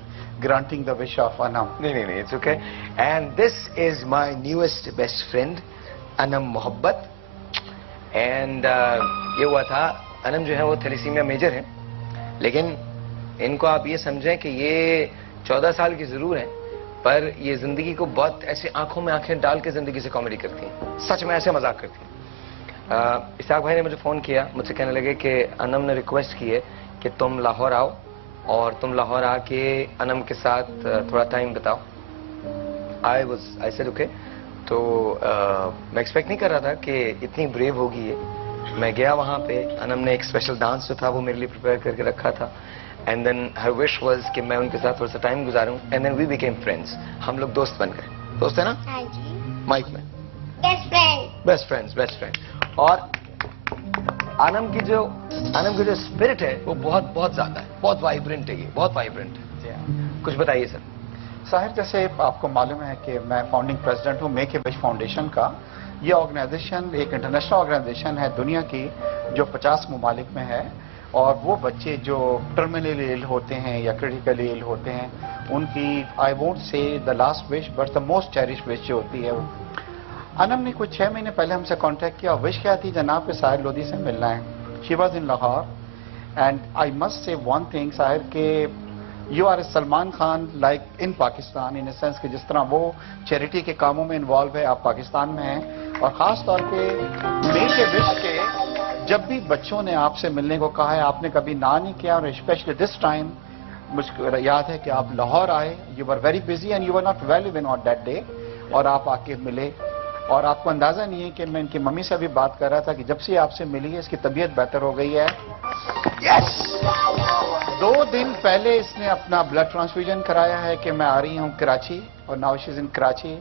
granting the wish of Anam. नहीं, it's okay. And this is my newest best friend, Anam मोहब्बत। And ये हुआ था, अनम जो है वो थैलेसीमिया मेजर है, लेकिन इनको आप ये समझें कि ये 14 साल की जरूर है, पर ये जिंदगी को बहुत ऐसे आंखों में आंखें डाल के जिंदगी से कॉमेडी करती हैं, सच में ऐसे मजाक करती हैं। इसाक भाई ने मुझे फोन किया, मुझसे कहने लगे कि अनम ने रिक्वेस्ट की है कि तुम लाहौर आओ और तुम लाहौर आके अनम के साथ थोड़ा टाइम बिताओ। I said okay. तो मैं एक्सपेक्ट नहीं कर रहा था कि इतनी ब्रेव होगी ये। मैं गया वहाँ पे, अनम ने एक स्पेशल डांस जो था वो मेरे लिए प्रिपेयर करके रखा था। And then her wish was कि मैं उनके साथ थोड़ा सा टाइम गुजारूं। And then we became friends. हम लोग दोस्त बन गए। दोस्त है ना? हाँ जी। माइक में बेस्ट फ्रेंड। Best friend. और अनम की जो स्पिरिट है वो बहुत ज्यादा है, बहुत वाइब्रेंट है, ये बहुत वाइब्रेंट है। कुछ बताइए सर। साहिर, जैसे आपको मालूम है कि मैं फाउंडिंग प्रेसिडेंट हूँ मेक ए विश फाउंडेशन का। ये ऑर्गेनाइजेशन एक इंटरनेशनल ऑर्गेनाइजेशन है दुनिया की, जो 50 ममालिक में है। और वो बच्चे जो टर्मिनली इल होते हैं या क्रिटिकली इल होते हैं, उनकी I won't say the last wish but the most cherish wish जो होती है वो। अनम ने कुछ 6 महीने पहले हमसे कांटेक्ट किया। विश क्या थी? जनाब पे साहिर लोधी से मिलना है। She was in Lahore and I must say one thing Sahir के you are a Salman Khan like in Pakistan, in a sense कि जिस तरह वो चैरिटी के कामों में इन्वॉल्व है, आप पाकिस्तान में हैं। और ख़ास तौर पे मेक ए विश के जब भी बच्चों ने आपसे मिलने को कहा है, आपने कभी ना नहीं किया। और स्पेशली दिस टाइम मुझको याद है कि आप लाहौर आए, you were very busy and you were not well even on that day, और आप आके मिले। और आपको अंदाजा नहीं है कि मैं इनकी मम्मी से भी बात कर रहा था कि जब से आपसे मिली है इसकी तबीयत बेहतर हो गई है। यस, 2 दिन पहले इसने अपना ब्लड ट्रांसफ्यूजन कराया है कि मैं आ रही हूँ कराची, और now she is in Karachi.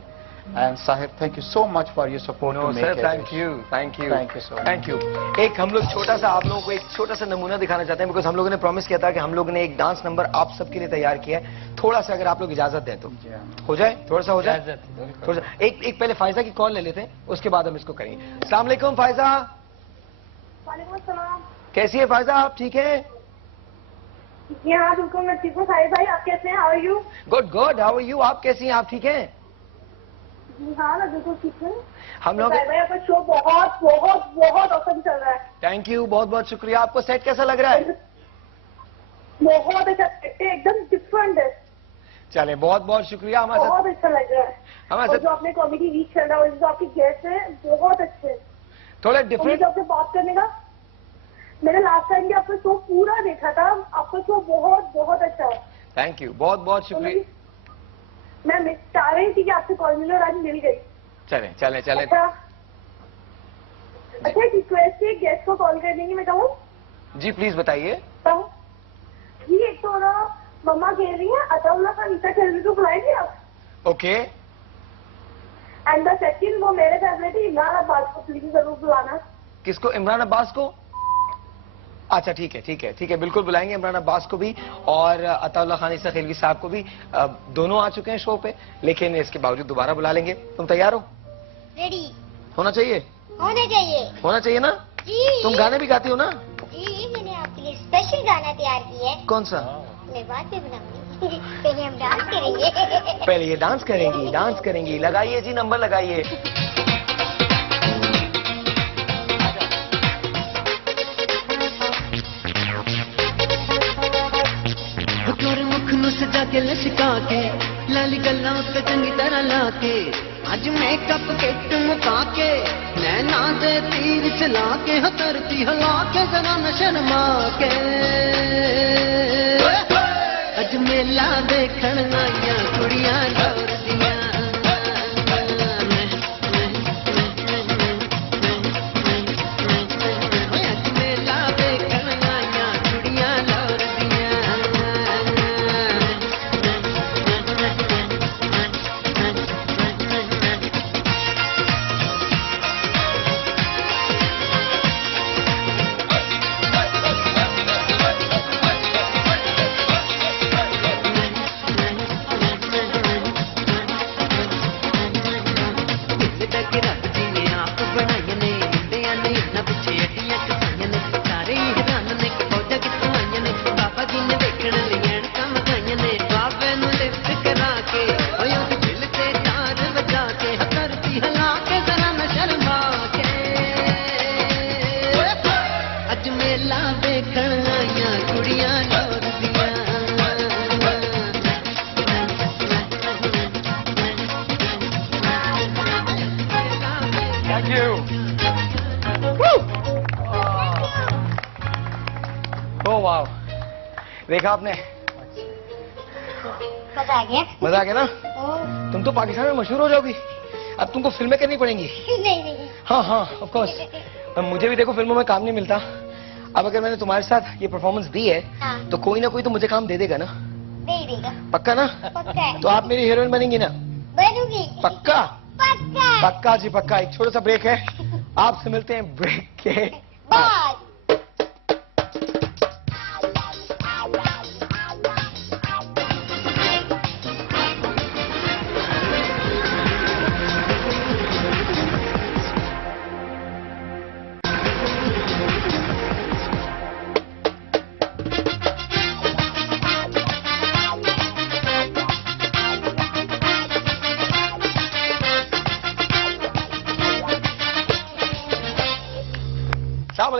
And Sahir, thank you so much for your support. No sir, thank you so much. Thank you. एक हम लोग छोटा सा आप लोगों को एक छोटा सा नमूना दिखाना चाहते हैं, बिकॉज हम लोगों ने प्रॉमिस किया था कि हम लोगों ने एक डांस नंबर आप सबके लिए तैयार किया है। थोड़ा सा अगर आप लोग इजाजत दें तो हो जाए, थोड़ा सा हो जाए, थोड़ा सा। एक पहले फायजा की कॉल ले लेते हैं, उसके बाद हम इसको करेंगे। अस्सलाम वालेकुम फायजा। वालेकुम अस्सलाम। कैसी है फायजा, आप ठीक है? हाँ बिल्कुल मैं ठीक हूँ। साहिर भाई आप कैसे हैं? How are you? Good, how are you? आप कैसी हैं, आप ठीक हैं? जी हाँ ना, बिल्कुल ठीक है। हम लोग आपका शो बहुत बहुत बहुत औसम चल रहा है। थैंक यू, बहुत बहुत शुक्रिया। आपको सेट कैसा लग रहा है? बहुत अच्छा सेट है, एकदम डिफरेंट है। चले, बहुत बहुत शुक्रिया। हमारे बहुत अच्छा लग रहा है। हमारे जो आपने कॉमेडी वीक चल रहा है, जो आपकी गेस्ट है बहुत अच्छे, थोड़ा डिफरेंट। आपसे बात करने का, मैंने लास्ट टाइम भी आपका शो पूरा देखा था, आपका शो बहुत बहुत अच्छा है। थैंक यू, बहुत बहुत शुक्रिया। मैं चाह रही थी कि आपसे कॉल मिले और आज मिल गई। चले चले चले। अच्छा रिक्वेस्ट है, गेस्ट को कॉल कर देंगी, मैं कहूँ? जी प्लीज बताइए। जी एक तो ना मम्मा कह रही है अताउल्लाह खान ईसा खेल को बुलाएंगे आप? ओके। एंड द सेकंड, वो मेरे फेवरेट है इमरान अब्बास को प्लीज जरूर बुलाना। किसको? इमरान अब्बास को? अच्छा ठीक है ठीक है ठीक है, बिल्कुल बुलाएंगे इमरान अब्बास को भी और अताउल्लाह खान ईसा खेलवी साहब को भी। दोनों आ चुके हैं शो पे, लेकिन इसके बावजूद दोबारा बुला लेंगे। तुम तैयार हो? रेडी होना चाहिए। होना चाहिए। होना चाहिए ना? जी। तुम गाने भी गाती हो ना? जी, मैंने आपके लिए स्पेशल गाना तैयार किया है। कौन सा? मैं बाद में बनाऊंगी, पहले हम डांस करेंगे। पहले ये डांस करेंगी, डांस करेंगी। लगाइए जी, नंबर लगाइए। सजा के लचका के लाली गल्ला उस चंगी तरह लाके आज मेकअप किट मुका के नैना दे तीर चला के हथरती हला के जरा न शर्मा के अज मेला देखण आइया कुड़ियां डोर दियां। देखा आपने? मजा आ गया। मजा आ गया ना? तुम तो पाकिस्तान में मशहूर हो जाओगी। अब तुमको फिल्में करनी पड़ेंगी। नहीं नहीं। हाँ हाँ ऑफ कोर्स। मुझे भी देखो फिल्मों में काम नहीं मिलता। अब अगर मैंने तुम्हारे साथ ये परफॉर्मेंस दी है तो कोई ना कोई तो मुझे काम दे देगा ना? दे देगा। पक्का ना? पक्का है। तो आप मेरी हीरोइन बनेंगी ना? बनूंगी। पक्का? पक्का। पक्का जी पक्का। एक छोटा सा ब्रेक है, आपसे मिलते हैं ब्रेक के बाद।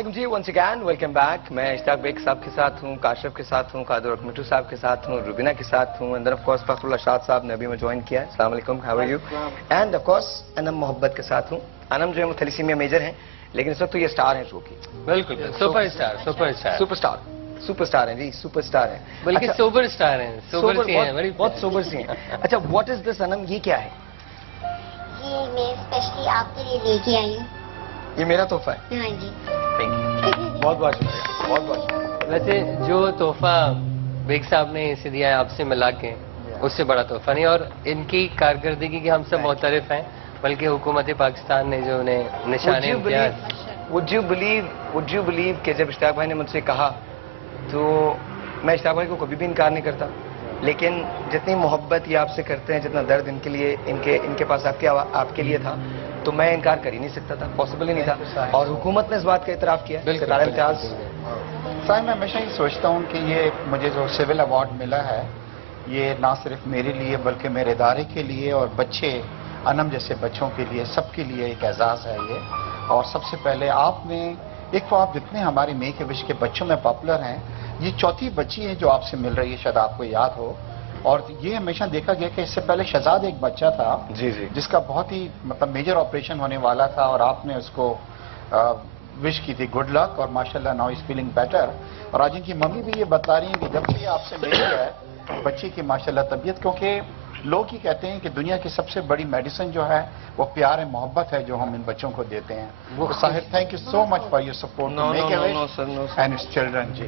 जी वंस अगैन वेलकम बैक। मैं इश्ताक बेग साहब के साथ हूँ, काशिफ के साथ हूँ, कादर मिट्टू साहब के साथ हूँ, रुबीना के साथ हूँ, एंड ऑफ कोर्स फखरुल्लाह शाद साहब ने अभी मैं ज्वाइन किया है। अस्सलाम वालेकुम, how are you? And of course Anam मोहब्बत के साथ हूँ। अनम जो है वो थैलेसीमिया मेजर हैं, लेकिन इस वक्त तो ये स्टार हैं शो की। बिल्कुल सुपरस्टार सुपरस्टार सुपरस्टार सुपरस्टार हैं जी, सुपरस्टार हैं, बल्कि सोबर स्टार हैं, सोबर सी हैं, बहुत सोबर सी हैं। अच्छा व्हाट इज दिस अनम, ये क्या है? ये मैं स्पेशली आपके लिए लेके आई हूँ। ये मेरा तोहफा है? हाँ जी। थैंक यू, बहुत बहुत शुक्रिया, बहुत बहुत शुक्रिया। वैसे जो तोहफा बेग साहब ने इसे दिया है आपसे मिला के, उससे बड़ा तोहफा नहीं। और इनकी कारकर्दगी के हम सब मुतरफ हैं, बल्कि हुकूमत पाकिस्तान ने जो उन्हें निशाने इम्तियाज। वुड यू बिलीव कि जब इश्ताक भाई ने मुझसे कहा तो मैं इश्ताक भाई को कभी भी इनकार नहीं करता, लेकिन जितनी मोहब्बत ये आपसे करते हैं, जितना दर्द इनके लिए इनके पास आपके लिए था, तो मैं इनकार कर ही नहीं सकता था, पॉसिबल ही नहीं था। और हुकूमत ने इस बात का इतराफ किया। सितारा इम्तियाज साहब, मैं हमेशा ही सोचता हूँ कि ये मुझे जो सिविल अवार्ड मिला है, ये ना सिर्फ मेरे लिए बल्कि मेरे इदारे के लिए और बच्चे अनम जैसे बच्चों के लिए, सबके लिए एक एजाज़ है ये। और सबसे पहले आपने एक तो आप जितने हमारे मेक ए विश के बच्चों में पॉपुलर हैं, ये चौथी बच्ची है जो आपसे मिल रही है, शायद आपको याद हो। और ये हमेशा देखा गया कि इससे पहले शहजाद एक बच्चा था जी जी, जिसका बहुत ही मतलब मेजर ऑपरेशन होने वाला था और आपने उसको विश की थी गुड लक, और माशाल्लाह नाउ इज फीलिंग बेटर। और आज इनकी मम्मी भी ये बता रही है कि जब से आपसे मिली है बच्ची की माशाल्लाह तबीयत, क्योंकि लोग ही कहते हैं कि दुनिया की सबसे बड़ी मेडिसिन जो है वो प्यार है, मोहब्बत है जो हम इन बच्चों को देते हैं। तो Sahir thank you so much for your support and it's children जी।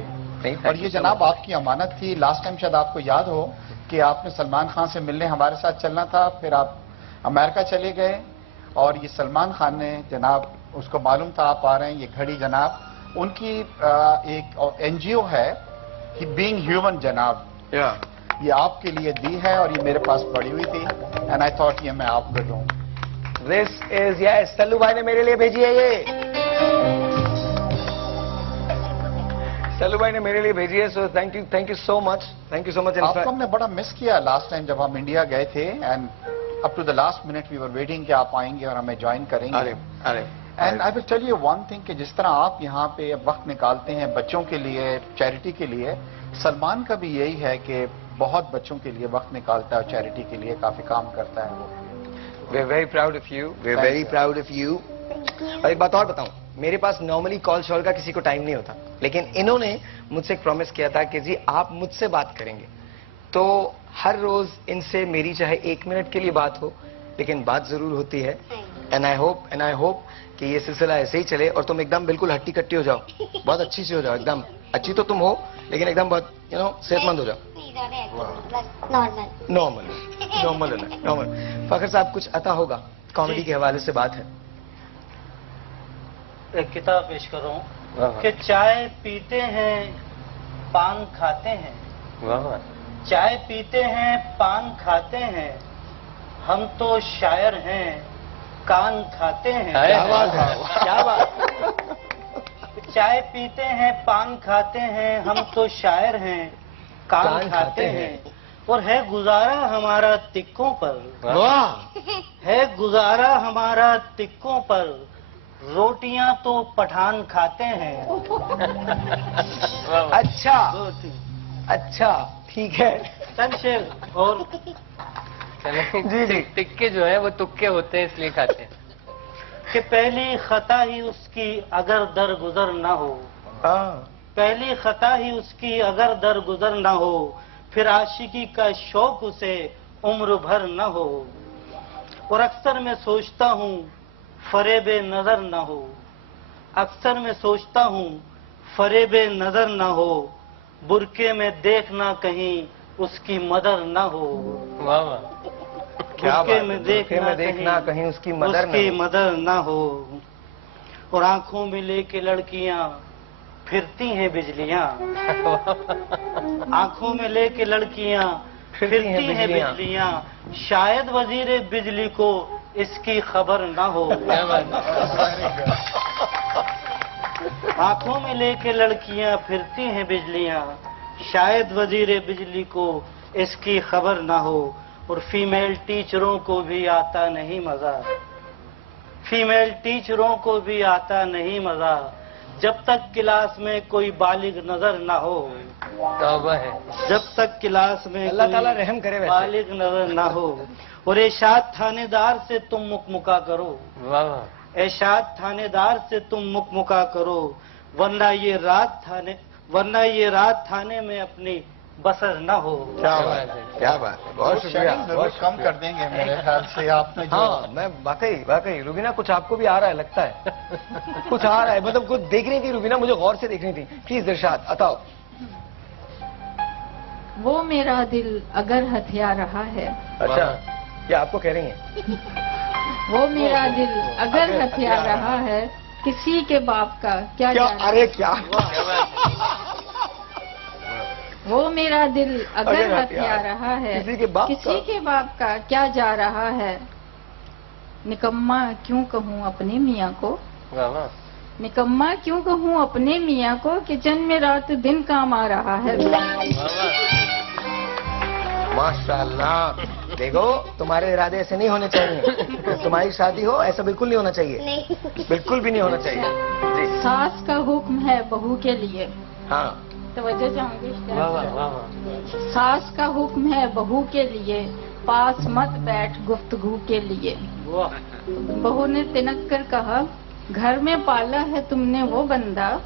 और ये जनाब आपकी अमानत थी। लास्ट टाइम शायद आपको याद हो कि आपने सलमान खान से मिलने हमारे साथ चलना था, फिर आप अमेरिका चले गए और ये सलमान खान ने जनाब, उसको मालूम था आप आ रहे हैं, ये घड़ी जनाब उनकी एक एनजीओ है कि बीइंग ह्यूमन जनाब, ये आपके लिए दी है और ये मेरे पास पड़ी हुई थी एंड आई थॉट ये मैं आपको दूं। दिस इज यस, सल्लू भाई ने मेरे लिए भेजी है ये, सल्लू भाई ने मेरे लिए भेजी है। So thank you so much, thank you so much. आपको हमने बड़ा मिस किया लास्ट टाइम जब हम इंडिया गए थे and up to the last minute we were waiting कि आप आएंगे और हमें ज्वाइन करेंगे। अरे and I will tell you one thing कि जिस तरह आप यहाँ पे वक्त निकालते हैं बच्चों के लिए, चैरिटी के लिए, सलमान का भी यही है कि बहुत बच्चों के लिए वक्त निकालता है और चैरिटी के लिए काफी काम करता है वो। We are very proud of you, we are very proud of you. और एक बात और बताऊं, मेरे पास नॉर्मली कॉल शॉल का किसी को टाइम नहीं होता, लेकिन इन्होंने मुझसे एक प्रॉमिस किया था कि जी आप मुझसे बात करेंगे, तो हर रोज इनसे मेरी चाहे 1 मिनट के लिए बात हो, लेकिन बात जरूर होती है। एंड आई होप कि ये सिलसिला ऐसे ही चले और तुम एकदम बिल्कुल हट्टी कट्टी हो जाओ, बहुत अच्छी सी हो जाओ, एकदम अच्छी तो तुम हो लेकिन एकदम बहुत सेहतमंद हो जाओ। नॉर्मल। फखर साहब कुछ अता होगा, कॉमेडी के हवाले से बात है। एक किताब पेश कर रहा हूँ कि चाय पीते हैं पान खाते हैं, चाय पीते हैं पान खाते हैं, हम तो शायर हैं कान खाते हैं। क्या बात है, क्या बात। चाय पीते हैं पान खाते हैं, हम तो शायर हैं कान खाते हैं, और है गुजारा हमारा तिक्कों पर, है गुजारा हमारा तिक्कों पर, रोटियां तो पठान खाते हैं। अच्छा ठीक है। शेर और जी टिक्के जो है वो तुक्के होते हैं इसलिए खाते हैं कि पहली खता ही उसकी अगर दर गुजर ना हो, पहली खता ही उसकी अगर दर गुजर ना हो, फिर आशिकी का शौक उसे उम्र भर न हो। और अक्सर मैं सोचता हूँ फरेबे नजर न हो, अक्सर मैं सोचता हूँ फरेबे नजर न हो, बुरके में देखना कहीं उसकी मदर न हो। वाह वाह, बुरके में देखना कहीं उसकी मदर न हो। और आंखों में लेके लड़कियां फिरती हैं बिजलियां, आंखों में लेके लड़कियां फिरती हैं बिजलियां, शायद वजीर बिजली को इसकी खबर ना हो। आंखों में लेके लड़कियां फिरती हैं बिजलियां, शायद वजीर बिजली को इसकी खबर ना हो। और फीमेल टीचरों को भी आता नहीं मजा, फीमेल टीचरों को भी आता नहीं मजा, जब तक क्लास में कोई बालिग नजर ना हो। तौबा है, जब तक क्लास में अल्लाह ताला रहम करे वैसे। बालिग नजर ना हो। और एशाद थानेदार से तुम मुकमुका करो, एशाद थानेदार से तुम मुकमुका करो, वरना ये रात थाने में अपनी बसर न हो। क्या बात है, क्या बात है, बहुत शुक्रिया। बहुत कम कर देंगे मेरे ख्याल से आपने। हाँ मैं वाकई रुबीना कुछ आपको भी आ रहा है लगता है, कुछ आ रहा है, मतलब कुछ देखनी थी रुबीना, मुझे गौर से देखनी थी। प्लीज इरशाद अताओ। वो मेरा दिल अगर हथिया रहा है। अच्छा क्या आपको कह रही हैं? वो मेरा दिल अगर हथिया रहा है, किसी के बाप का क्या अरे क्या वो मेरा दिल अगर हथिया रहा है, किसी के बाप का क्या जा रहा है। निकम्मा क्यों कहूँ अपने मियाँ को, निकम्मा क्यों कहूँ अपने मियाँ को, किचन में रात दिन काम आ रहा है। माशाल्लाह देखो तुम्हारे इरादे ऐसे नहीं होने चाहिए। तुम्हारी शादी हो ऐसा बिल्कुल नहीं होना चाहिए। नहीं, बिल्कुल भी नहीं होना चाहिए जी। सास का हुक्म है बहू के लिए। हाँ, तवज्जो चाहूंगी। सास का हुक्म है बहू के लिए, पास मत बैठ गुफ्तगू के लिए। बहू ने तिनक कर कहा, घर में पाला है तुमने वो बंदा,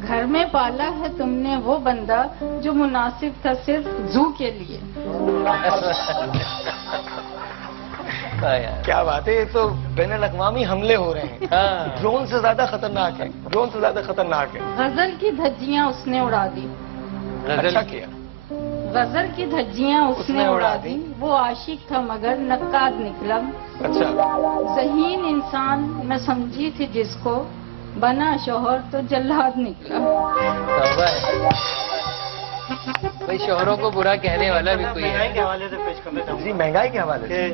घर में पाला है तुमने वो बंदा जो मुनासिब था सिर्फ जू के लिए। क्या बात है, ये तो बैनुल अक़वामी हमले हो रहे हैं। ड्रोन से ज्यादा खतरनाक है, ड्रोन से ज्यादा खतरनाक है। गजल की धज्जियां उसने उड़ा दी। अच्छा किया। गजल की धज्जियां उसने उड़ा दी, वो आशिक था मगर नक्काद निकला। अच्छा। ज़हीन इंसान मैं समझी थी जिसको, बना शोहर तो जल्लाद निकला। भाई शोहरों को बुरा कहने वाला भी कोई है। महंगाई के हवाले से पेश करना चाहूँगा जी, महंगाई के हवाले से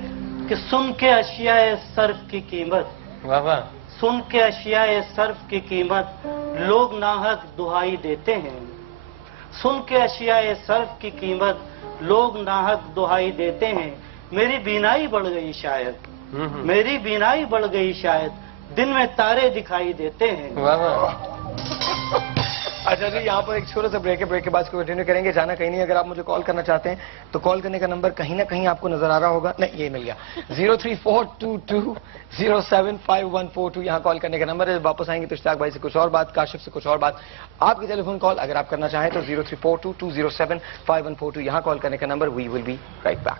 कि सुन के अशियाए सर्फ की कीमत, वाह वाह, सुन के अशियाए सर्फ की कीमत लोग नाहक दुहाई देते हैं। सुन के अशियाए सर्फ की कीमत लोग नाहक दुहाई देते हैं। मेरी बीनाई बढ़ गई शायद, मेरी बीनाई बढ़ गई शायद, दिन में तारे दिखाई देते हैं। वाह वाह। अच्छा जी, यहाँ पर एक छोटा सा ब्रेक है, ब्रेक के बाद इसको कंटिन्यू करेंगे। जाना कहीं नहीं। अगर आप मुझे कॉल करना चाहते हैं तो कॉल करने का नंबर कहीं ना कहीं आपको नजर आ रहा होगा। नहीं, ये मिल गया, 0342207514 यहाँ कॉल करने का नंबर है। वापस आएंगे तो इश्ताक भाई से कुछ और बात, काशिफ से कुछ और बात। आपकी टेलीफोन कॉल अगर आप करना चाहें तो 0342207514 यहाँ कॉल करने का नंबर। We will be right back.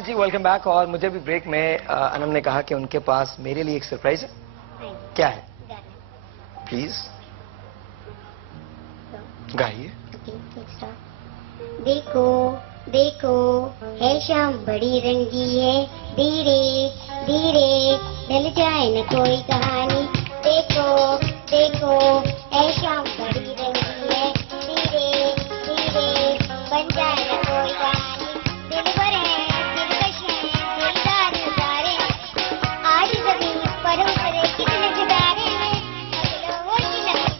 जी वेलकम बैक। और मुझे भी ब्रेक में अनम ने कहा कि उनके पास मेरे लिए एक सरप्राइज है। क्या है? प्लीज गाइए। देखो देखो है शाम बड़ी रंगी है, धीरे धीरे ढल जाए न कोई कहानी। देखो देखो है शाम बड़ी रंगी है, धीरे धीरे बन जाए न कोई कहानी। दिल भर है आज जमीन पर उतरे कितने सितारे हैं, और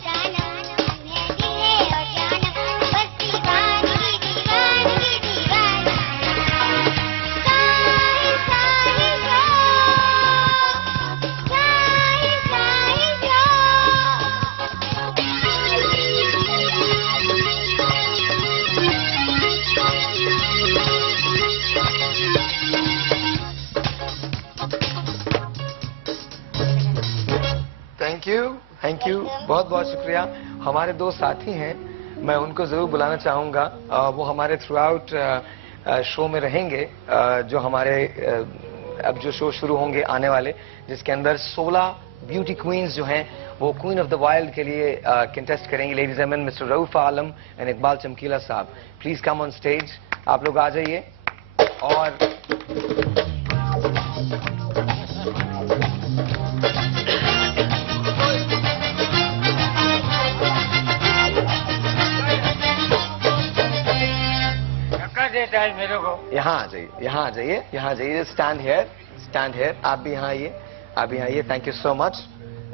जाना है दिल है और जाना बस दीवानगी दीवानगी दीवाना। साहिल साहिल जो, साहिल साहिल जो। थैंक यू, बहुत बहुत शुक्रिया। हमारे दो साथी हैं, मैं उनको जरूर बुलाना चाहूंगा। वो हमारे थ्रू आउट शो में रहेंगे, जो हमारे अब जो शो शुरू होंगे आने वाले, जिसके अंदर 16 ब्यूटी क्वींस जो हैं वो क्वीन ऑफ द वाइल्ड के लिए कंटेस्ट करेंगी। Ladies and mister Rauf Alam and Iqbal चमकीला साहब, प्लीज कम ऑन स्टेज। आप लोग आ जाइए। और मेरे को यहाँ आ जाइए, यहाँ आ जाइए, यहाँ आ जाइए। Stand here, stand here. आप भी यहाँ आइए, आप भी यहाँ आइए। Thank you so much,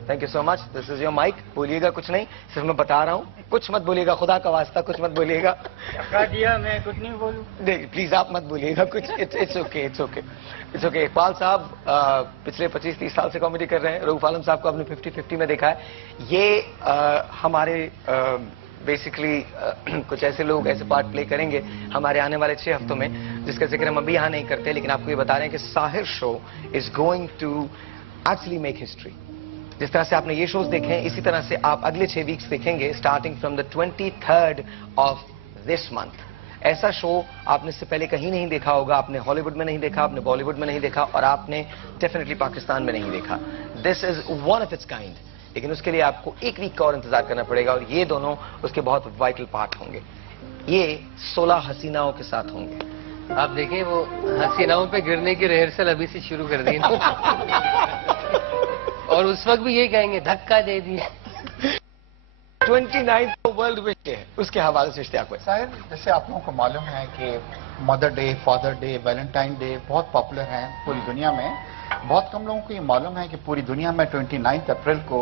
thank you so much. This is your mic. बोलिएगा कुछ नहीं, सिर्फ मैं बता रहा हूँ, कुछ मत बोलिएगा, खुदा का वास्ता कुछ मत बोलिएगा। दिया मैं कुछ नहीं बोलूँ। नहीं प्लीज आप मत बोलिएगा कुछ। It's okay, it's okay, it's okay. Iqbal साहब पिछले 25-30 साल से कॉमेडी कर रहे हैं। रऊफ आलम साहब को आपने 50-50 में देखा है। ये हमारे बेसिकली कुछ ऐसे लोग ऐसे पार्ट प्ले करेंगे हमारे आने वाले 6 हफ्तों में, जिसका जिक्र हम अभी यहाँ नहीं करते, लेकिन आपको ये बता रहे हैं कि Sahir show is going to actually make history. जिस तरह से आपने ये शोज देखे हैं, इसी तरह से आप अगले 6 वीक्स देखेंगे, starting from the 23rd of this month. ऐसा शो आपने इससे पहले कहीं नहीं देखा होगा। आपने हॉलीवुड में नहीं देखा, आपने बॉलीवुड में नहीं देखा, और आपने डेफिनेटली पाकिस्तान में नहीं देखा। This is one of its kind. लेकिन उसके लिए आपको 1 वीक का और इंतजार करना पड़ेगा, और ये दोनों उसके बहुत वाइटल पार्ट होंगे। ये 16 हसीनाओं के साथ होंगे। आप देखिए, वो हसीनाओं पे गिरने की रिहर्सल अभी से शुरू कर दी और उस वक्त भी ये कहेंगे धक्का दे दिया। 29 वर्ल्ड विश डे है, उसके हवाले से इश्तियाक भाई। साहिर, जैसे आप लोगों को मालूम है कि mother day, father day, Valentine day बहुत पॉपुलर हैं पूरी दुनिया में। बहुत कम लोगों को ये मालूम है कि पूरी दुनिया में 29 अप्रैल को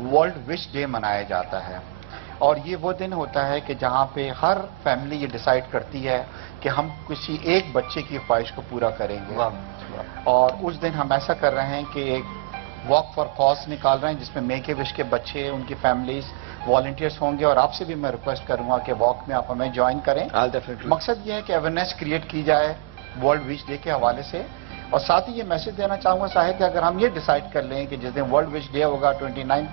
वर्ल्ड विश डे मनाया जाता है। और ये वो दिन होता है कि जहाँ पे हर फैमिली ये डिसाइड करती है कि हम किसी एक बच्चे की ख्वाहिश को पूरा करेंगे। और उस दिन हम ऐसा कर रहे हैं कि एक वॉक फॉर कॉज निकाल रहे हैं जिसमें मेक ए विश के बच्चे, उनकी फैमिलीज, वॉलंटियर्स होंगे। और आपसे भी मैं रिक्वेस्ट करूंगा कि वॉक में आप हमें ज्वाइन करें। मकसद ये है कि अवेयरनेस क्रिएट की जाए वर्ल्ड विश डे के हवाले से। और साथ ही ये मैसेज देना चाहूंगा साहिब कि अगर हम ये डिसाइड कर लें कि जिस दिन वर्ल्ड विश डे होगा 29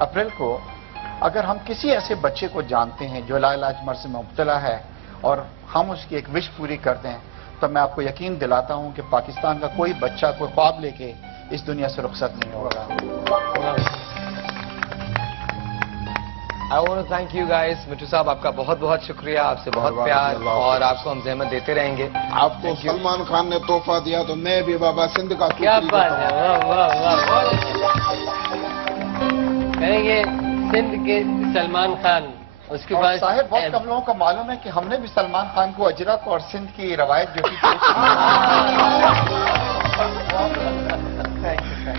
अप्रैल को, अगर हम किसी ऐसे बच्चे को जानते हैं जो लाइलाज मर्ज में मुब्तला है और हम उसकी एक विश पूरी कर दें, तो मैं आपको यकीन दिलाता हूं कि पाकिस्तान का कोई बच्चा कोई ख्वाब लेके इस दुनिया से रुखसत नहीं होगा। I want to thank you guys. मिट्टू साहब, आपका बहुत बहुत शुक्रिया, आपसे बहुत प्यार, और आपको हम जहमत देते रहेंगे। आपको सलमान खान ने तोहफा दिया तो मैं भी बाबा सिंध का क्या बात है, वाह वाह वाह। कहेंगे सिंध के सलमान खान, उसके बाद साहिब बहुत कम लोगों को मालूम है कि हमने भी सलमान खान को अजरक और सिंध की रवायत जो की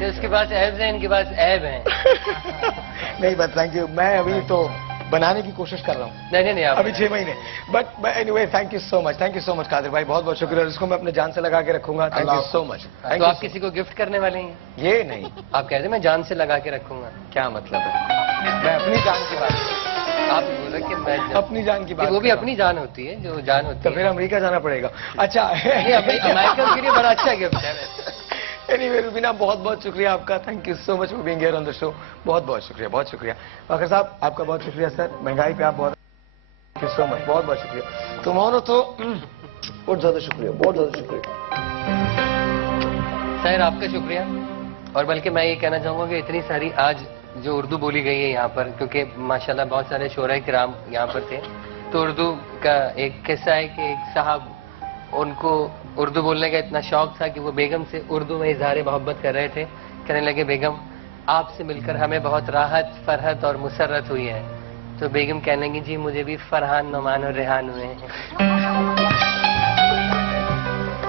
उसके पास ऐब है, इनके पास ऐब है। नहीं बस थैंक यू, मैं अभी तो बनाने की कोशिश कर रहा हूँ। नहीं अभी 6 महीने। But anyway thank you so much Qadir भाई, बहुत बहुत शुक्रिया। इसको मैं अपने जान से लगा के रखूंगा। Thank you so much. तो आप किसी को गिफ्ट करने वाले हैं? ये नहीं, आप कहते हैं मैं जान से लगा के रखूंगा। क्या मतलब है? मैं अपनी जान की बात, आप बोला कि मैं अपनी जान की बात, वो भी अपनी जान होती है जो जान होती है। तो फिर अमेरिका जाना पड़ेगा। अच्छा, अमेरिका के लिए बड़ा अच्छा गिफ्ट है। एनीवे रुबीना, बहुत बहुत शुक्रिया आपका। Thank you so much for being here on the show. बहुत बहुत शुक्रिया, बहुत शुक्रिया। वाकर साहब, आपका बहुत शुक्रिया सर। महंगाई पे आप बहुत, थैंक यू सो मच, बहुत बहुत शुक्रिया। तुम्हारा तो बहुत ज्यादा शुक्रिया, बहुत ज्यादा शुक्रिया सर, आपका शुक्रिया। और बल्कि मैं ये कहना चाहूंगा कि इतनी सारी आज जो उर्दू बोली गई है यहाँ पर, क्योंकि माशाल्लाह बहुत सारे शोरा किराम यहाँ पर थे, तो उर्दू का एक किस्सा है कि एक साहब, उनको उर्दू बोलने का इतना शौक था कि वो बेगम से उर्दू में इजहार मोहब्बत कर रहे थे। कहने लगे, बेगम आपसे मिलकर हमें बहुत राहत, फरहत और मुसर्रत हुई है। तो बेगम कहने लगी, जी मुझे भी फरहान, नुमान और रेहान हुए हैं।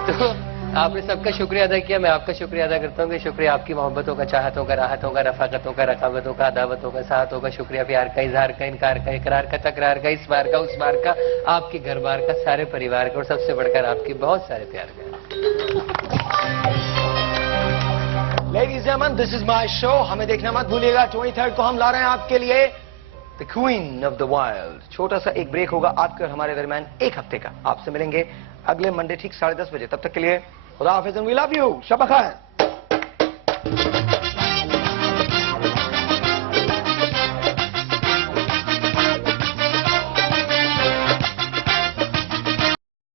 तो आपने सबका शुक्रिया अदा किया, मैं आपका शुक्रिया अदा करता हूँ कि शुक्रिया आपकी मोहब्बतों का, चाहतों का, राहतों का, रफाकतों का, रकाबतों का, अदावतों का, साहतों का, शुक्रिया प्यार का, इजहार का, इनकार का, इकरार का, तकरार का, इस बार का, उस बार का, आपके घर बार का, सारे परिवार का, और सबसे बढ़कर आपके बहुत सारे प्यार का। Ladies and gentleman, this is my show. हमें देखना मत भूलिएगा। 23 को हम ला रहे हैं आपके लिए the queen of the wild. छोटा सा एक ब्रेक होगा आपके और हमारे दरमियान, 1 हफ्ते का। आपसे मिलेंगे अगले मंडे ठीक 10:30 बजे। तब तक के लिए खुदा हाफिज़, वी लव यू, शब खैर।